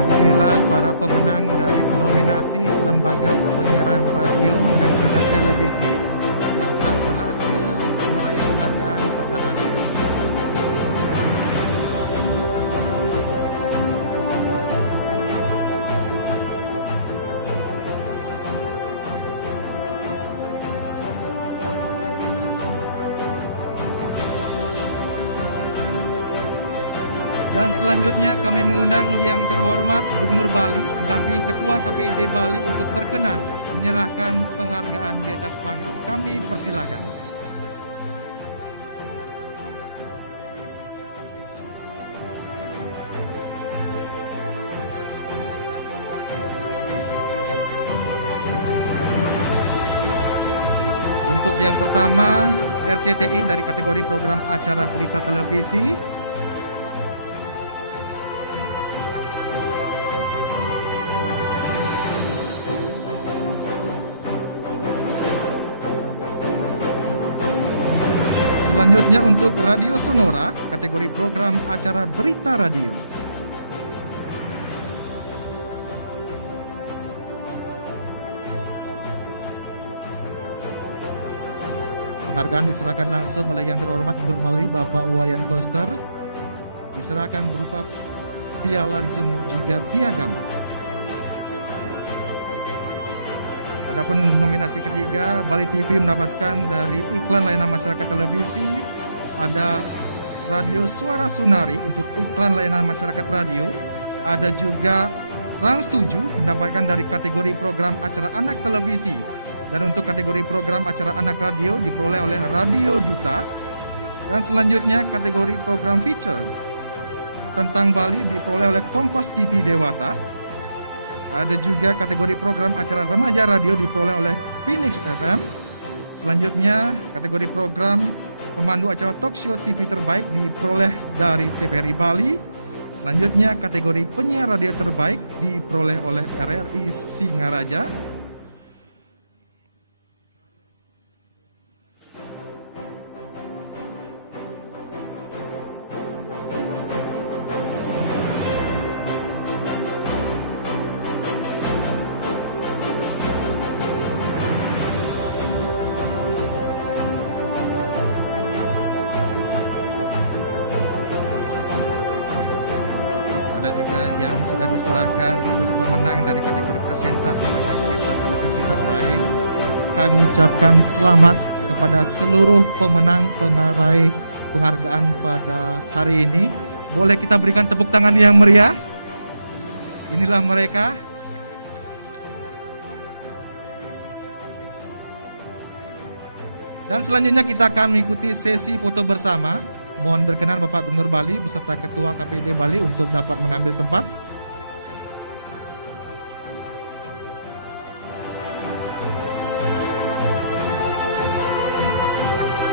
Inilah para pemenang dari nominasi Lembaga Penyiaran Radio dan juga Televisi yang berhasil meraih penghargaan pada hari ini. Dan selanjutnya kami mengundang yang terhormat Gubernur Bali, didampingi Ketua KPID Bali untuk berkenan menyerahkan penghargaan di atas panggung. Kami persilakan. Untuk yang pertama, RCTI dari kategori program acara berita televisi. Selanjutnya untuk Radio Sonora, kategori program acara berita radio. Penghargaan diserahkan langsung oleh yang terhormat Gubernur Bali Bapak Wayan Koster. Diserahkan berupa piala dan juga piagam. Adapun nominasi ketiga, Bali TV mendapatkan dari iklan layanan masyarakat televisi, ada Radio Suara Sunari untuk iklan layanan masyarakat radio, ada juga Trans 7 mendapatkan dari kategori program acara anak televisi, dan untuk kategori program acara anak radio diperoleh oleh Radio Duta, dan selanjutnya kategori program feature tentang Bali diperoleh oleh Kompas TV Dewata. Ada juga kategori program acara remaja radio diperoleh oleh Phoenix FM. Selanjutnya kategori program pemandu acara talk show TV terbaik diperoleh dari TVRI Bali. Selanjutnya kategori penyiar radio terbaik diperoleh oleh RRI Singaraja. Kami ucapkan selamat kepada seluruh pemenang pengarai penghargaan pada hari ini. Boleh kita berikan tepuk tangan yang meriah? Inilah mereka. Dan selanjutnya kita akan mengikuti sesi foto bersama. Mohon berkenan Bapak Gubernur Bali beserta Ketua KPID Bali untuk dapat mengambil tempat.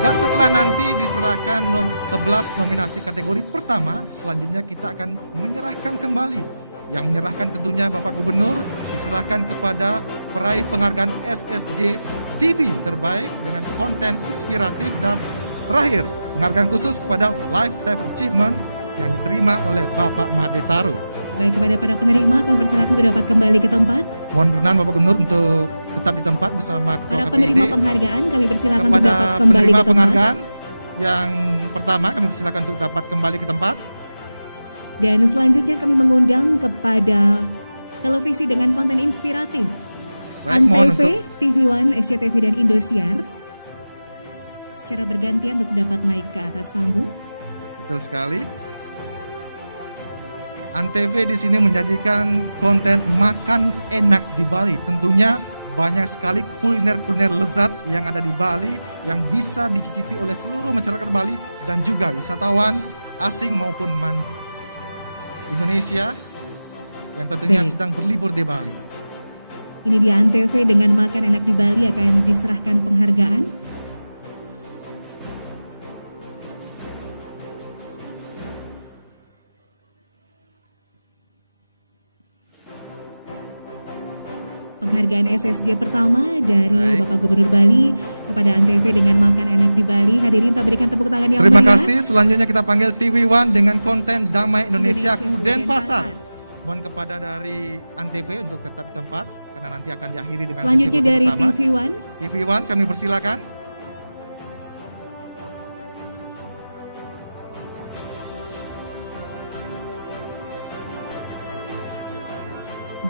Dan setelah nanti diserahkan 11 nominasi kategori pertama, selanjutnya kita akan menyerahkan kembali Yang menyerahkan tentunya Bapak Gubernur diserahkan kepada peraih penghargaan SSJ TV terbaik dengan konten inspiratif, dan terakhir penghargaan khusus kepada Lifetime Achievement yang diterima oleh Bapak Madetaro. Baik, kepada para penerima kami persilakan untuk dapat kembali ke tempat. Mohon berkenan Bapak Gubernur untuk tetap di tempat bersama Ketua Para KPID. penerima penghargaan kami persilakan untuk Kepada dapat kembali penerima ke tempat. penghargaan yang pertama kami persilakan untuk dapat kembali ke tempat. Dan selanjutnya kami mengundang kepada televisi dengan konten inspiratif. Baik, mohon Antv, TV One, SCTV dan Indosiar secara bergantian untuk dapat naik ke atas panggung. Betul sekali. Antv di sini menyajikan konten makan enak di Bali. Tentunya banyak sekali kuliner-kuliner lezat yang ada di Bali yang bisa dicicipi oleh seluruh masyarakat Bali dan juga wisatawan asing maupun Indonesia yang tentunya Baik. sedang berlibur di Bali. Ini dia Antv dengan makan enak di Bali akan diserahkan penghargaan. Penghargaan SSJ pertama dari Bapak Gubernur Bali kepada Antv dengan makan enak di Bali. Hadirin, kita berikan tepuk tangan yang Terima meriah. kasih. Selanjutnya kita panggil TV One dengan konten Damai Indonesia Indonesia Kuden Pasar. Pasar. Mohon kepada dari Antv untuk tetap di tempat karena nanti akan diakhiri dengan Selanjutnya sesi foto dari bersama. TV One. TV One kami persilakan.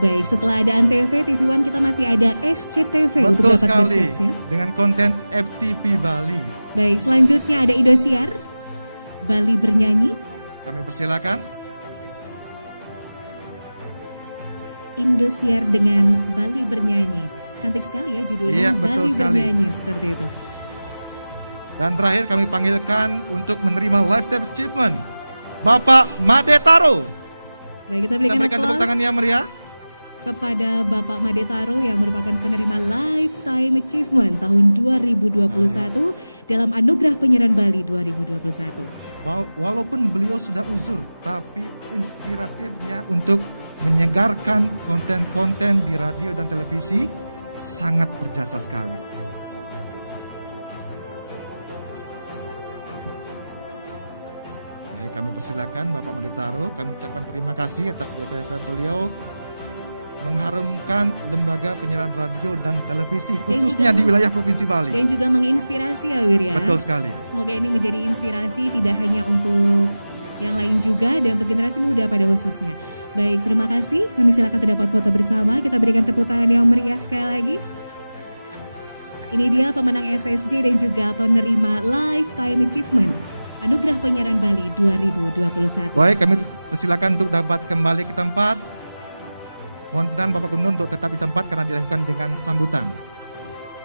Baik, setelah ada Antv, TV One kita masih ada SCTV untuk Betul dapat sekali. bersiap ya. Dengan konten FTP Bali. Baik, selanjutnya ada Indosiar, Bali Bernyanyi. Kami persilakan. Indosiar dengan Bali Bernyanyi. Cantik sekali ya judulnya, Iya, betul Bali sekali. Bernyanyi seperti itu. Dan terakhir kami panggilkan untuk menerima Lifetime Achievement Bapak Madetaro. Baik, kita Kita berikan berikan tepuk aplaus tangan yang meriah. kepada Bapak Madetaro yang merupakan penerima Lifetime Achievement tahun 2021 dalam Anugerah Penyiaran Bali 2021. Walaupun beliau sudah uzur, tapi inspiratifnya untuk menyegarkan konten-konten di radio dan televisi sangat berjasa sekali. Baik, kami persilakan Bapak Madetaro, kami ucapkan terima kasih atas jasa-jasa beliau mengharumkan lembaga penyiaran radio dan televisi khususnya di wilayah Provinsi Bali. Dan juga menginspirasi ya Wir ya. Betul sekali. Semoga ini menjadi inspirasi tidak hanya untuk yang lain juga dan untuk generasi muda pada khususnya. Baik, terima kasih. Kami silakan terdapat foto bersama. Kita berikan tepuk tangan yang meriah sekali lagi. Ini dia pemenang SSJ dan juga penerima Lifetime Achievement Anugerah Penyiaran Bali 2021. Baik, kami persilakan untuk dapat kembali ke tempat. Mohon berkenan Bapak Gubernur untuk tetap di tempat karena dilakukan dengan sambutan.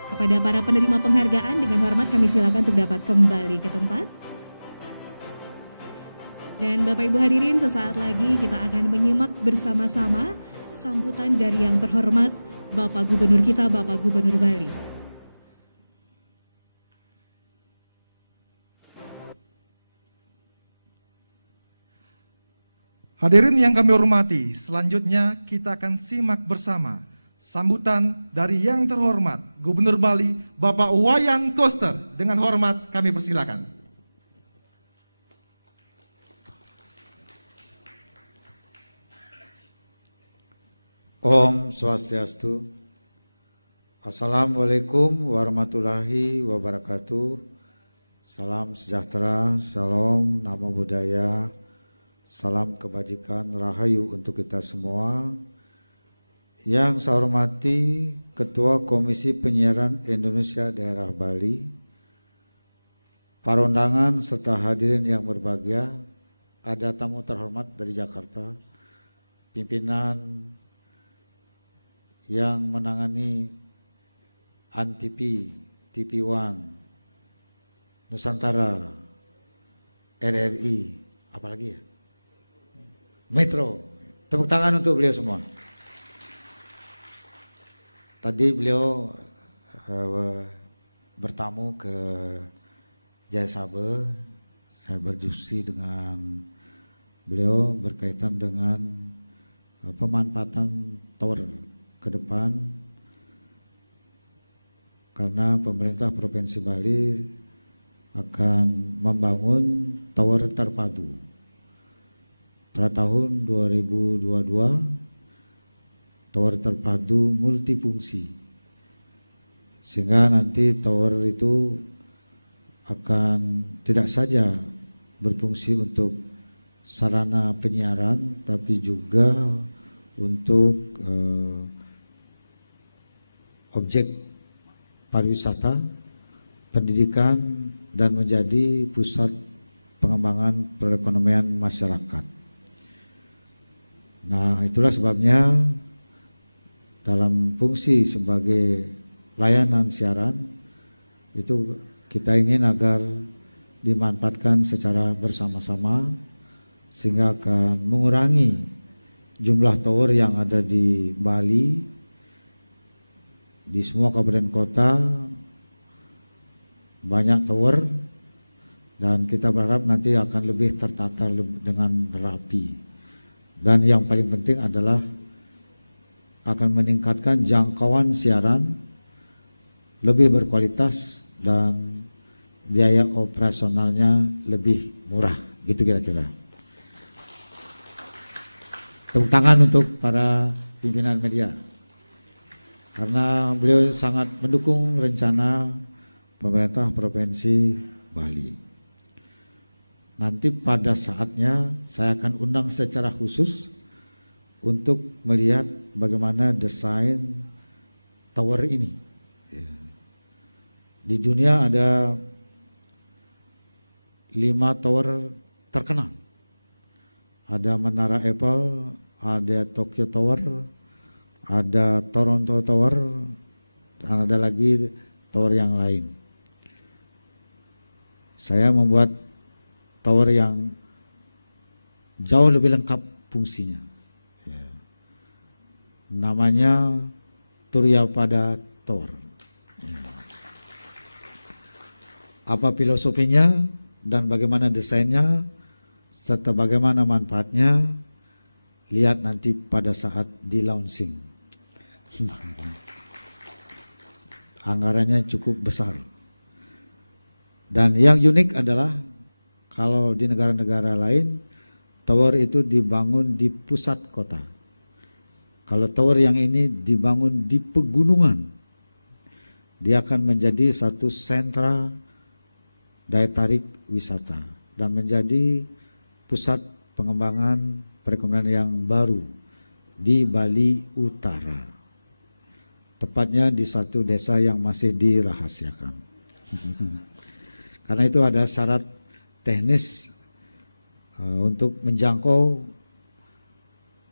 Kepada para penerima penghargaan dengan hormat kami silakan untuk dapat kembali ke tempat. Dan Bapak Ibu hadirin, sesaat lagi kita akan menyimak bersama-sama sambutan dari yang terhormat Bapak Gubernur kita, Bapak Gubernur Bali. Hadirin yang kami hormati, selanjutnya kita akan simak bersama sambutan dari yang terhormat Gubernur Bali, Bapak Wayan Koster. Dengan hormat kami persilakan. Om Swastiastu. Assalamualaikum warahmatullahi wabarakatuh. Salam sejahtera, salam namo buddhaya, salam kebajikan, rahayu untuk kita semua. Yang saya hormati Ketua Komisi Penyiaran Indonesia Daerah Bali, para undangan serta hadirin yang berbahagia, ada tamu terhormat dari Jakarta, pimpinan yang menangani Antv, TV One, Nusantara, RRI, apalagi ya? Metro. Tepuk tangan untuk beliau semua. Tadi beliau bertamu ke Jayasabe, saya berdiskusi dengan beliau berkaitan dengan pemanfaatan tower ke depan, karena pemerintah Provinsi Bali akan membangun tower terpadu. Pada tahun 2022, tower terpadu multifungsi, sehingga nanti tower itu akan tidak saja berfungsi untuk sarana penyiaran, tapi juga untuk objek pariwisata, pendidikan, dan menjadi pusat pengembangan perekonomian masyarakat. Nah, itulah sebabnya dalam fungsi sebagai layanan siaran itu kita ingin agar dimanfaatkan secara bersama-sama, sehingga akan mengurangi jumlah tower yang ada di Bali. Di semua kabupaten kota banyak tower, dan kita berharap nanti akan lebih tertata dengan rapi. Dan yang paling penting adalah akan meningkatkan jangkauan siaran lebih berkualitas dan biaya operasionalnya lebih murah, gitu kira-kira. Tepuk tangan untuk para pimpinan media, karena beliau sangat mendukung rencana pemerintah Provinsi Bali. Nanti pada saatnya saya akan undang secara khusus untuk melihat bagaimana desain tower ini. Di dunia ada 5 tower terkenal. Ada Menara Eiffel, ada Tokyo Tower, ada Toronto Tower, dan ada lagi tower yang lain. Saya membuat tower yang jauh lebih lengkap fungsinya. Namanya Turyapada Tower. Apa filosofinya dan bagaimana desainnya serta bagaimana manfaatnya, lihat nanti pada saat di launching. Anggarannya cukup besar. Dan yang unik adalah kalau di negara-negara lain tower itu dibangun di pusat kota. Kalau tower yang ini dibangun di pegunungan, dia akan menjadi satu sentra daya tarik wisata dan menjadi pusat pengembangan perekonomian yang baru di Bali Utara. Tepatnya di satu desa yang masih dirahasiakan. Karena itu ada syarat teknis untuk menjangkau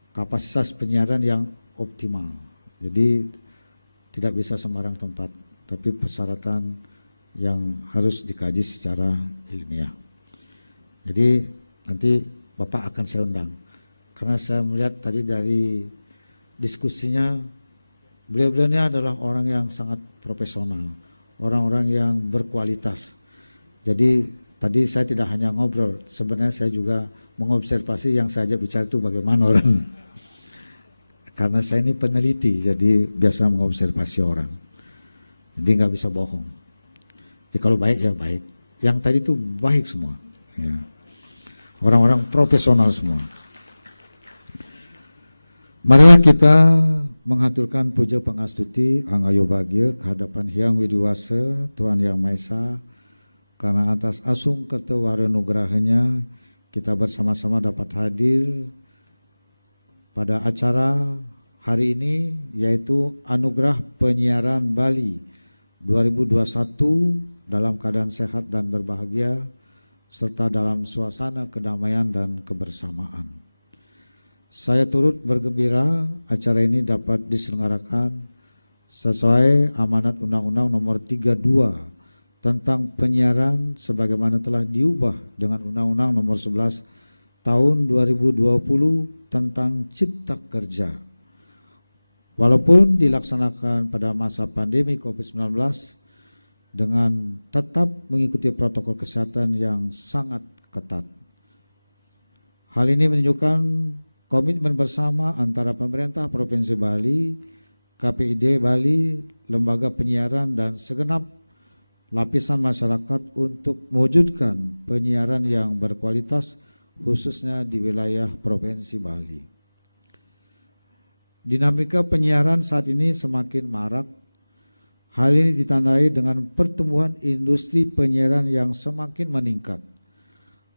kapasitas penyiaran yang optimal. Jadi tidak bisa sembarang tempat, tapi persyaratan yang harus dikaji secara ilmiah. Jadi nanti Bapak akan saya undang, karena saya melihat tadi dari diskusinya, beliau-beliau ini adalah orang yang sangat profesional, orang-orang yang berkualitas. Jadi tadi saya tidak hanya ngobrol, sebenarnya saya juga mengobservasi yang saya ajak bicara itu bagaimana orang. Karena saya ini peneliti, jadi biasa mengobservasi orang. Jadi nggak bisa bohong. Jadi kalau baik ya baik. Yang tadi itu baik semua. Ya. Orang-orang profesional semua. Marilah kita mengaturkan puja pangastuti angayo bagya kehadapan Hyang Widiwasa Tuhan Yang Maha Esa, karena atas asung kertawara nugrahanya kita bersama-sama dapat hadir pada acara hari ini, yaitu Anugerah Penyiaran Bali 2021 dalam keadaan sehat dan berbahagia serta dalam suasana kedamaian dan kebersamaan. Saya turut bergembira acara ini dapat diselenggarakan sesuai amanat Undang-Undang Nomor 32 tentang penyiaran sebagaimana telah diubah dengan Undang-Undang Nomor 11 Tahun 2020 tentang Cipta Kerja. Walaupun dilaksanakan pada masa pandemi COVID-19 dengan tetap mengikuti protokol kesehatan yang sangat ketat. Hal ini menunjukkan komitmen bersama antara pemerintah Provinsi Bali, KPID Bali, lembaga penyiaran dan segenap lapisan masyarakat untuk mewujudkan penyiaran yang berkualitas khususnya di wilayah Provinsi Bali. Dinamika penyiaran saat ini semakin marak. Hal ini ditandai dengan pertumbuhan industri penyiaran yang semakin meningkat.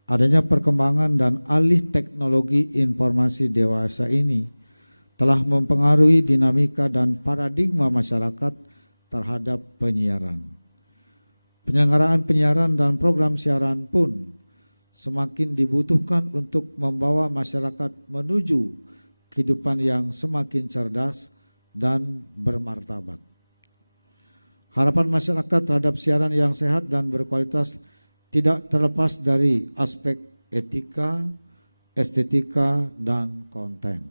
Adanya perkembangan dan alih teknologi informasi dewasa ini telah mempengaruhi dinamika dan paradigma masyarakat terhadap penyiaran. Penyelenggaraan penyiaran dan program siaran pun semakin dibutuhkan untuk membawa masyarakat menuju kehidupan yang semakin cerdas dan bermartabat. Harapan masyarakat terhadap siaran yang sehat dan berkualitas tidak terlepas dari aspek etika, estetika, dan konten.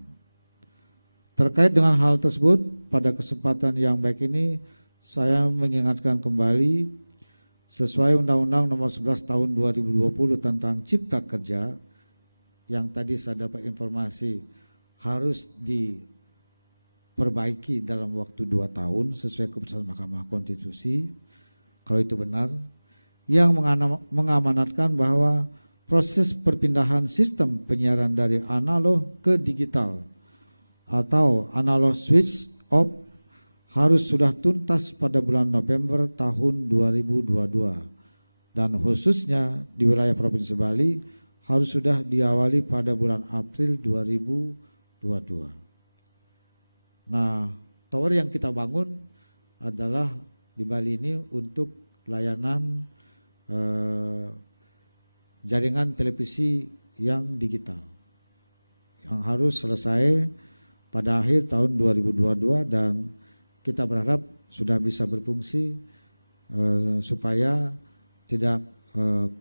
Terkait dengan hal tersebut, pada kesempatan yang baik ini saya mengingatkan kembali sesuai Undang-Undang Nomor 11 Tahun 2020 tentang Cipta Kerja yang tadi saya dapat informasi harus diperbaiki dalam waktu 2 tahun sesuai keputusan Mahkamah Konstitusi. Kalau itu benar, yang mengamanatkan bahwa proses perpindahan sistem penyiaran dari analog ke digital atau analog switch off harus sudah tuntas pada bulan November tahun 2022 dan khususnya di wilayah Provinsi Bali harus sudah diawali pada bulan April 2022. Nah, tower yang kita bangun adalah di Bali ini untuk layanan jaringan televisi yang digital yang harus selesai pada akhir tahun 2022 dan kita berharap sudah bisa berfungsi supaya tidak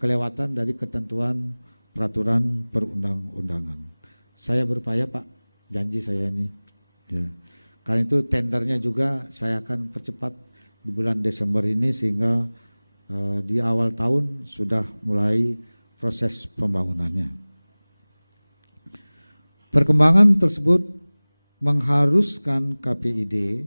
kelewatan dari ketentuan peraturan perundang-undangan. Saya berupaya Pak, janji saya ini. Ya. Karena itu tendernya juga saya akan percepat di bulan Desember ini sehingga di awal tahun sudah mulai proses pembangunannya. Perkembangan tersebut mengharuskan KPID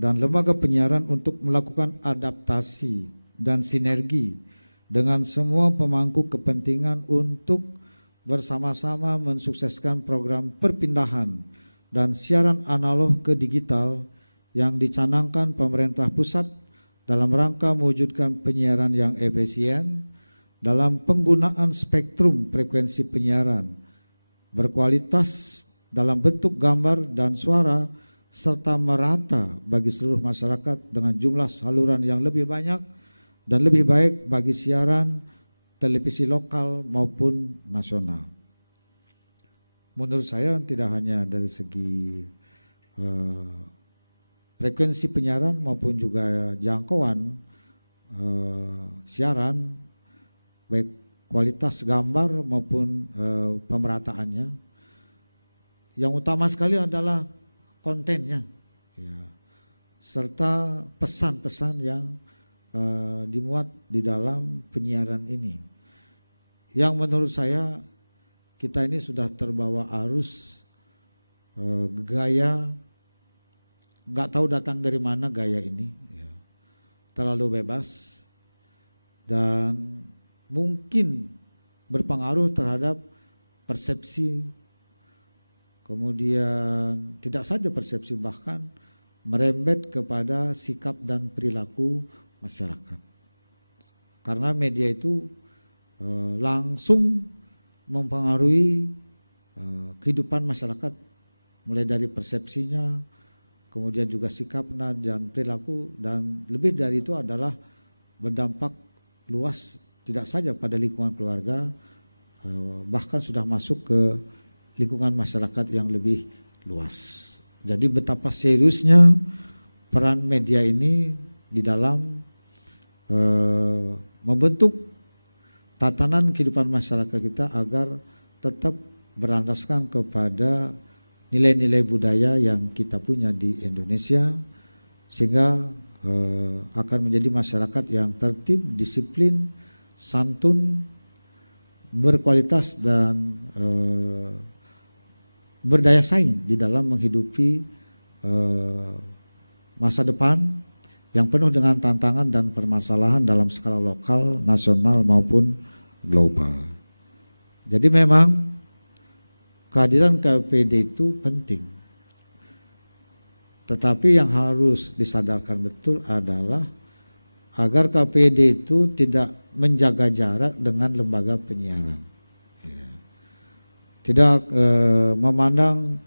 dan lembaga penyiaran untuk melakukan adaptasi dan sinergi dengan semua pemangku kepentingan untuk bersama-sama mensukseskan program perpindahan dan siaran analog ke digital yang dicanangkan pemerintah pusat dalam rangka mewujudkan penyiaran yang efisien dalam penggunaan spektrum frekuensi penyiaran berkualitas dalam bentuk gambar dan suara serta merata bagi seluruh masyarakat dengan jumlah saluran yang lebih banyak dan lebih baik bagi siaran televisi lokal maupun nasional. Menurut saya tidak hanya dari segi frekuensi penyiaran maupun juga jangkauan siaran, baik kualitas gambar maupun pemerataannya. Yang utama sekali adalah kontennya, ya, serta pesan-pesan yang dimuat di dalam penyiaran ini. Yang menurut saya kita ini sudah terbawa arus gaya. Nggak tahu datang dari mana gaya ini, ya. Terlalu bebas dan mungkin berpengaruh terhadap persepsi, kemudian tidak saja persepsi bahkan merembet kepada sikap dan perilaku masyarakat. Karena media itu langsung mempengaruhi kehidupan masyarakat mulai dari persepsinya, kemudian juga sikapnya dan perilaku, dan lebih dari itu adalah berdampak luas tidak saja pada lingkungan keluarga, bahkan sudah masuk ke lingkungan masyarakat yang lebih luas. Jadi betapa seriusnya peran media ini di dalam membentuk tatanan kehidupan masyarakat kita agar tetap berlandaskan kepada nilai-nilai budaya yang kita punya di Indonesia, sehingga akan menjadi masyarakat yang tertib, disiplin, santun, berkualitas dan berdaya saing di dalam menghidupi masa depan yang penuh dengan tantangan dan permasalahan dalam skala lokal, nasional maupun global. Jadi memang kehadiran KPD itu penting. Tetapi yang harus disadarkan betul adalah agar KPD itu tidak menjaga jarak dengan lembaga penyiaran. Ya. Tidak memandang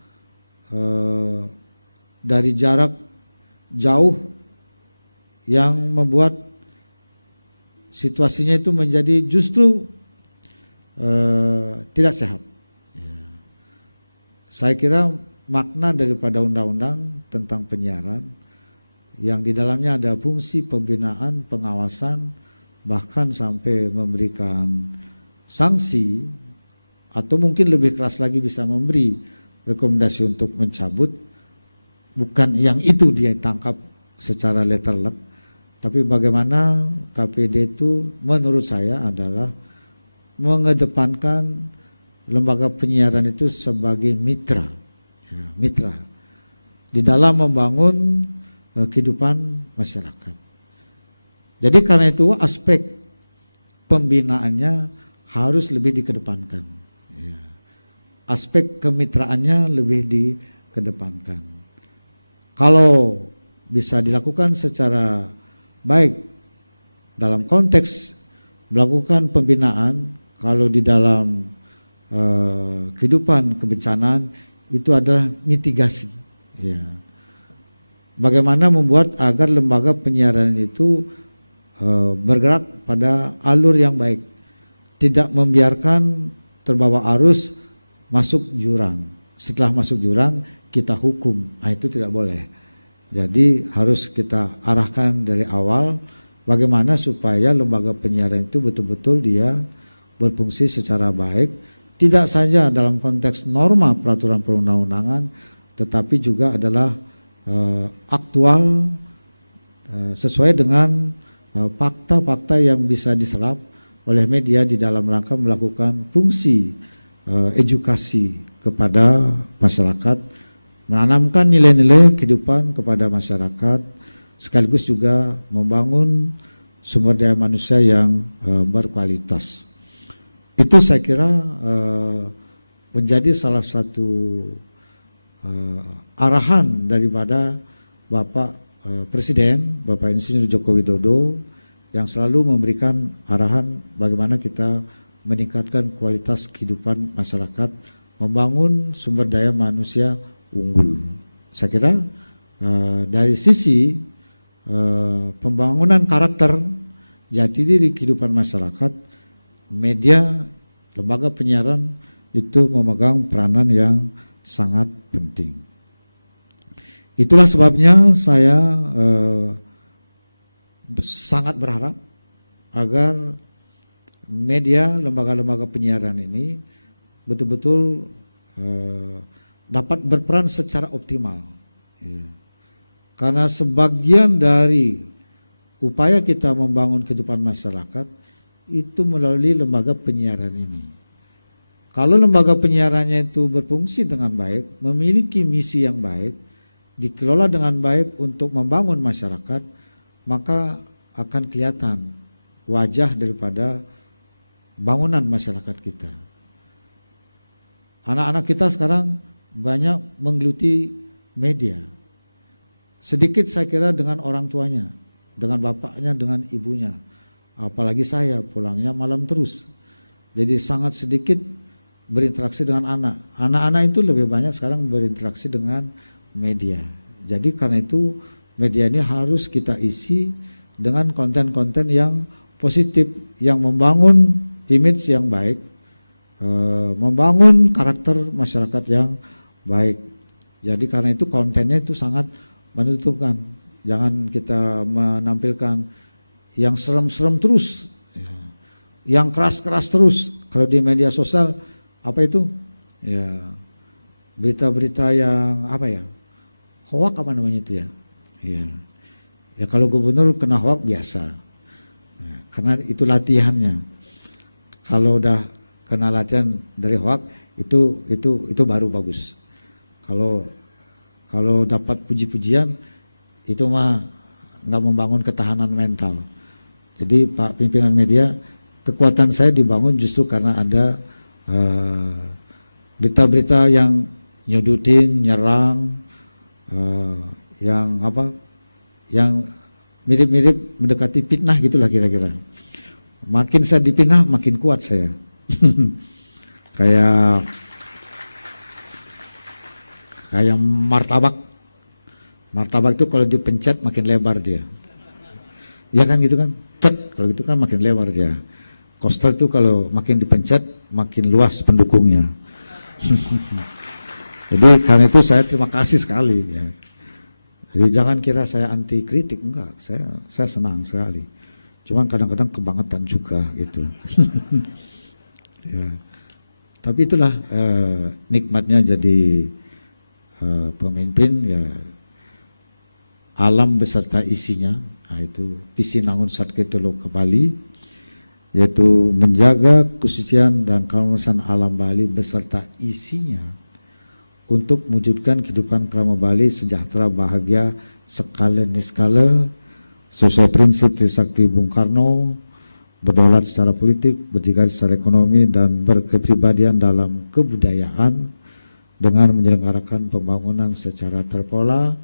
dari jarak jauh yang membuat situasinya itu menjadi justru tidak sehat. Ya. Saya kira makna daripada undang-undang tentang penyiaran yang di dalamnya ada fungsi pembinaan, pengawasan, bahkan sampai memberikan sanksi atau mungkin lebih keras lagi bisa memberi rekomendasi untuk mencabut, bukan yang itu dia tangkap secara letterlek, tapi bagaimana KPD itu menurut saya adalah mengedepankan lembaga penyiaran itu sebagai mitra, ya, mitra di dalam membangun kehidupan masyarakat. Jadi karena itu aspek pembinaannya harus lebih dikedepankan, ya. Aspek kemitraannya lebih dikedepankan. Kalau bisa dilakukan secara baik dalam konteks melakukan pembinaan, kalau di dalam kehidupan kebencanaan itu adalah mitigasi, ya. Bagaimana membuat agar lembaga penyiaran itu bergerak pada alur yang baik, tidak membiarkan terbawa arus masuk jurang. Setelah masuk jurang kita hukum, itu tidak boleh. Jadi harus kita arahkan dari awal bagaimana supaya lembaga penyiaran itu betul-betul dia berfungsi secara baik, tidak saja dalam konteks norma peraturan perundang-undangan, tetapi juga adalah aktual sesuai dengan fakta-fakta yang bisa diserap oleh media di dalam rangka melakukan fungsi edukasi kepada masyarakat, menanamkan nilai-nilai kehidupan kepada masyarakat, sekaligus juga membangun sumber daya manusia yang berkualitas. Itu saya kira menjadi salah satu arahan daripada Bapak Presiden, Bapak Insinyur Joko Widodo, yang selalu memberikan arahan bagaimana kita meningkatkan kualitas kehidupan masyarakat, membangun sumber daya manusia unggul. Saya kira dari sisi pembangunan karakter jati diri kehidupan masyarakat, media, lembaga penyiaran itu memegang peranan yang sangat penting. Itulah sebabnya saya sangat berharap agar media, lembaga-lembaga penyiaran ini betul-betul dapat berperan secara optimal. Ya. Karena sebagian dari upaya kita membangun kehidupan masyarakat itu melalui lembaga penyiaran ini. Kalau lembaga penyiarannya itu berfungsi dengan baik, memiliki misi yang baik, dikelola dengan baik untuk membangun masyarakat, maka akan kelihatan wajah daripada bangunan masyarakat kita. Anak-anak kita sekarang banyak menggeluti media. Sedikit saya kira dengan orang tuanya, dengan bapaknya, dengan ibunya. Apalagi saya pulangnya malam terus. Jadi sangat sedikit berinteraksi dengan anak. Anak-anak itu lebih banyak sekarang berinteraksi dengan media. Jadi karena itu media ini harus kita isi dengan konten-konten yang positif, yang membangun image yang baik, membangun karakter masyarakat yang baik. Jadi karena itu kontennya itu sangat menentukan. Jangan kita menampilkan yang serem-serem terus, yang keras-keras terus. Kalau di media sosial apa itu? Ya, berita-berita yang apa ya? Hoak apa namanya itu ya? Ya, ya kalau gubernur kena hoak biasa, ya, karena itu latihannya. Kalau udah kena latihan dari hoak itu baru bagus. Kalau dapat puji-pujian itu mah nggak membangun ketahanan mental. Jadi Pak pimpinan media, kekuatan saya dibangun justru karena ada berita-berita yang nyudutin, nyerang, yang mirip-mirip mendekati fitnah gitulah kira-kira. Makin saya dipitnah makin kuat saya. kayak martabak itu kalau dipencet makin lebar dia, ya kan gitu kan, kalau gitu kan makin lebar dia. Coaster itu kalau makin dipencet makin luas pendukungnya. Jadi karena itu saya terima kasih sekali ya. Jadi jangan kira saya anti kritik, enggak, saya senang sekali. Cuma kadang-kadang kebangetan juga gitu. Ya. Tapi itulah nikmatnya jadi pemimpin ya, alam beserta isinya, itu visi Nangun Satketo Loka Bali, yaitu menjaga kesucian dan keharmonisan alam Bali beserta isinya untuk mewujudkan kehidupan krama Bali sejahtera, bahagia, skala niskala sesuai prinsip Trisakti Bung Karno, berdaulat secara politik, berdikari secara ekonomi, dan berkepribadian dalam kebudayaan dengan menyelenggarakan pembangunan secara terpola,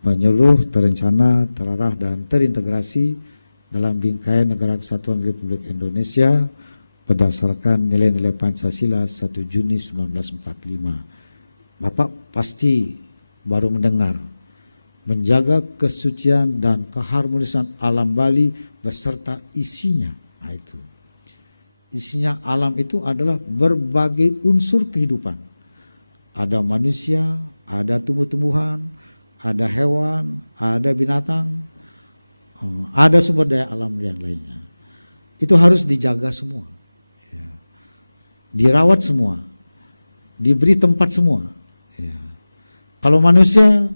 menyeluruh, terencana, terarah, dan terintegrasi dalam bingkai Negara Kesatuan Republik Indonesia berdasarkan nilai-nilai Pancasila 1 Juni 1945. Bapak pasti baru mendengar menjaga kesucian dan keharmonisan alam Bali beserta isinya. Nah, itu isinya alam itu adalah berbagai unsur kehidupan. Ada manusia, ada tumbuh-tumbuhan, ada hewan, ada binatang, ada sumber daya alam yang lainnya. Itu harus dijaga semua, ya. Dirawat semua, diberi tempat semua. Ya. Kalau manusia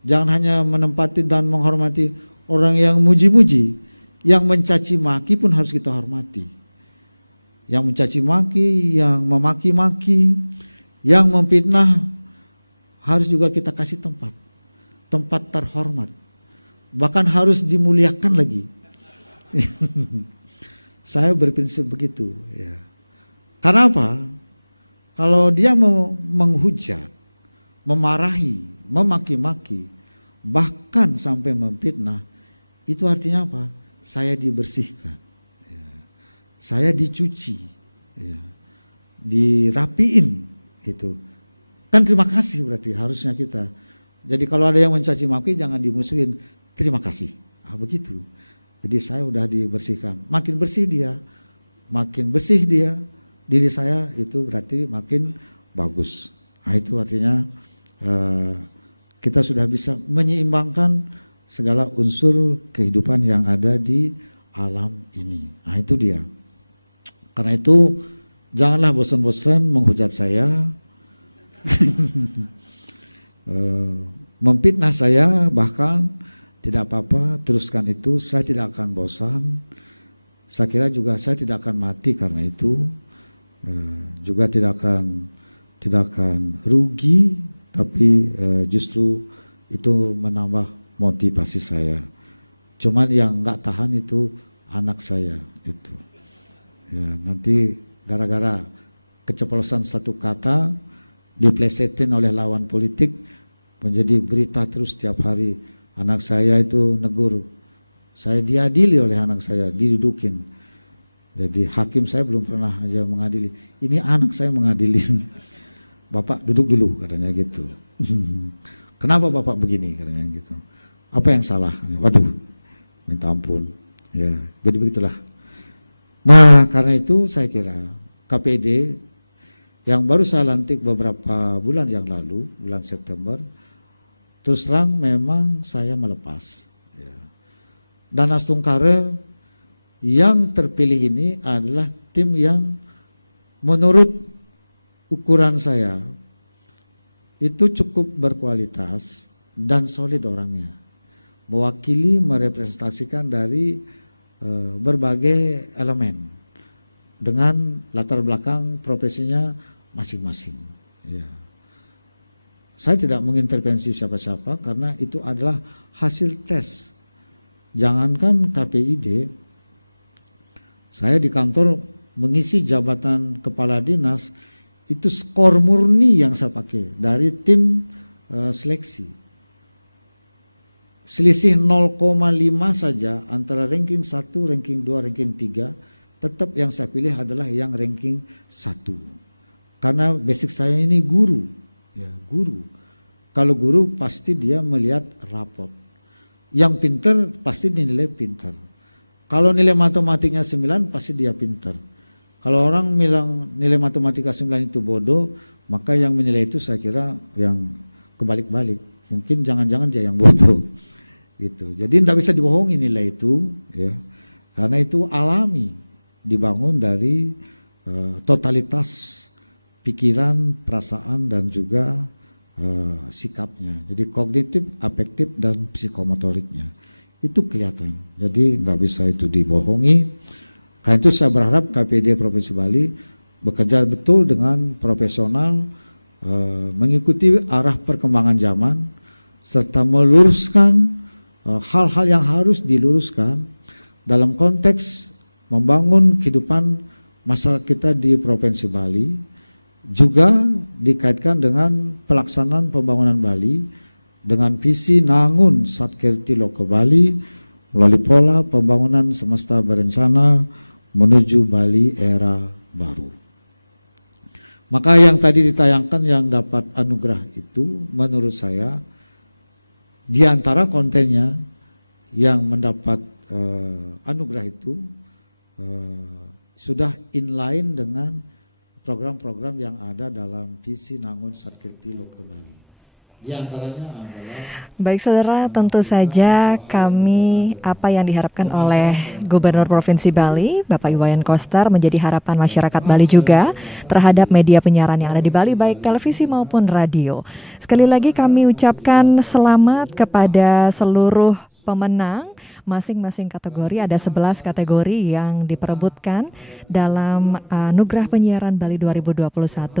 jangan hanya menempati dan menghormati orang yang muji-muji, yang mencaci maki pun harus kita hormati. Yang mencaci maki, yang memaki-maki, yang memfitnah harus juga kita kasih tempat terhormat. Bahkan harus dimuliakan lagi. Saya berprinsip begitu, ya. Karena apa? Kalau dia menghujat, memarahi, memaki-maki, bahkan sampai memfitnah, itu artinya apa? Saya dibersihkan, ya. Saya dicuci, ya. Dirapiin, itu kan terima kasih berarti harusnya kita. Jadi kalau ada yang mencaci maki jangan dimusuhin, terima kasih. Begitu. Jadi saya udah dibersihkan, makin bersih dia, diri saya itu berarti makin bagus. Itu artinya kita sudah bisa menyeimbangkan segala unsur kehidupan yang ada di alam ini. Itu dia. Karena itu janganlah bosan-bosan menghujat saya, memfitnah saya, bahkan tidak apa-apa, teruskan itu, saya tidak akan bosan. Saya kira juga saya tidak akan mati karena itu, juga tidak akan rugi, tapi justru itu menambah motivasi saya. Cuman yang nggak tahan itu anak saya itu. Ya, nanti gara-gara keceplosan satu kata diplesetin oleh lawan politik menjadi berita terus setiap hari. Anak saya itu negur, saya diadili oleh anak saya, didudukin. Jadi hakim saya belum pernah aja mengadili. Ini anak saya mengadili. Bapak duduk dulu katanya gitu. Kenapa Bapak begini katanya gitu. Apa yang salah? Waduh, minta ampun. Ya, jadi begitulah. Nah, karena itu saya kira KPD yang baru saya lantik beberapa bulan yang lalu, bulan September, terus terang memang saya melepas. Ya. Dan Astungkare yang terpilih ini adalah tim yang menurut ukuran saya itu cukup berkualitas dan solid orangnya, mewakili, merepresentasikan dari berbagai elemen dengan latar belakang profesinya masing-masing. Ya. Saya tidak mengintervensi siapa-siapa karena itu adalah hasil tes. Jangankan KPID, saya di kantor mengisi jabatan kepala dinas, itu skor murni yang saya pakai dari tim seleksi. Selisih 0,5 saja antara ranking 1, ranking 2, ranking 3, tetap yang saya pilih adalah yang ranking 1. Karena basic saya ini guru, ya guru. Kalau guru pasti dia melihat rapot. Yang pinter pasti dinilai pinter. Kalau nilai matematiknya 9 pasti dia pinter. Kalau orang bilang nilai matematika 9 itu bodoh, maka yang menilai itu saya kira yang kebalik-balik. Mungkin jangan-jangan dia yang bodoh. Gitu. Jadi tidak bisa dibohongi nilai itu, ya. Karena itu alami, dibangun dari totalitas pikiran, perasaan dan juga sikapnya. Jadi kognitif, afektif dan psikomotoriknya itu kelihatan. Jadi nggak bisa itu dibohongi. Karena itu saya berharap KPID Provinsi Bali bekerja betul dengan profesional, mengikuti arah perkembangan zaman serta meluruskan hal-hal yang harus diluruskan dalam konteks membangun kehidupan masyarakat kita di Provinsi Bali, juga dikaitkan dengan pelaksanaan pembangunan Bali dengan visi Nangun Satkirti Loka Bali melalui pola pembangunan semesta berencana menuju Bali era baru. Maka yang tadi ditayangkan yang dapat anugerah itu menurut saya di antara kontennya yang mendapat anugerah itu sudah inline dengan program-program yang ada dalam visi Nangun Satkirti Loka Bali. Di antaranya adalah baik saudara, tentu saja kami apa yang diharapkan oleh Gubernur Provinsi Bali, Bapak Iwayan Koster, menjadi harapan masyarakat Bali juga terhadap media penyiaran yang ada di Bali, baik televisi maupun radio. Sekali lagi kami ucapkan selamat kepada seluruh pemenang masing-masing kategori. Ada 11 kategori yang diperebutkan dalam Anugerah Penyiaran Bali 2021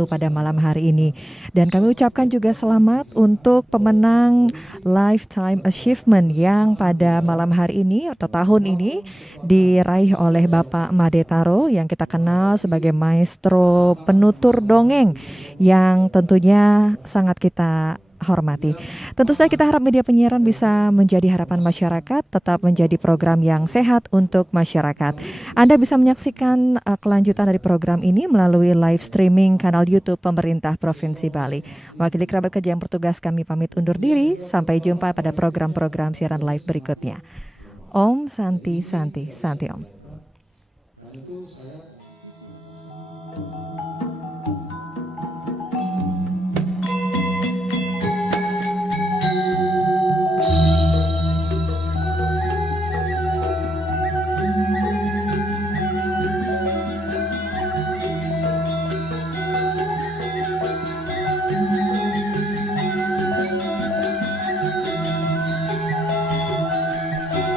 pada malam hari ini. Dan kami ucapkan juga selamat untuk pemenang Lifetime Achievement yang pada malam hari ini atau tahun ini diraih oleh Bapak Made Taro yang kita kenal sebagai maestro penutur dongeng yang tentunya sangat kita hormati. Tentu saja kita harap media penyiaran bisa menjadi harapan masyarakat, tetap menjadi program yang sehat untuk masyarakat. Anda bisa menyaksikan kelanjutan dari program ini melalui live streaming kanal YouTube Pemerintah Provinsi Bali. Wakili kerabat kerja yang bertugas kami pamit undur diri. Sampai jumpa pada program-program siaran live berikutnya. Om Santi Santi Santi Om.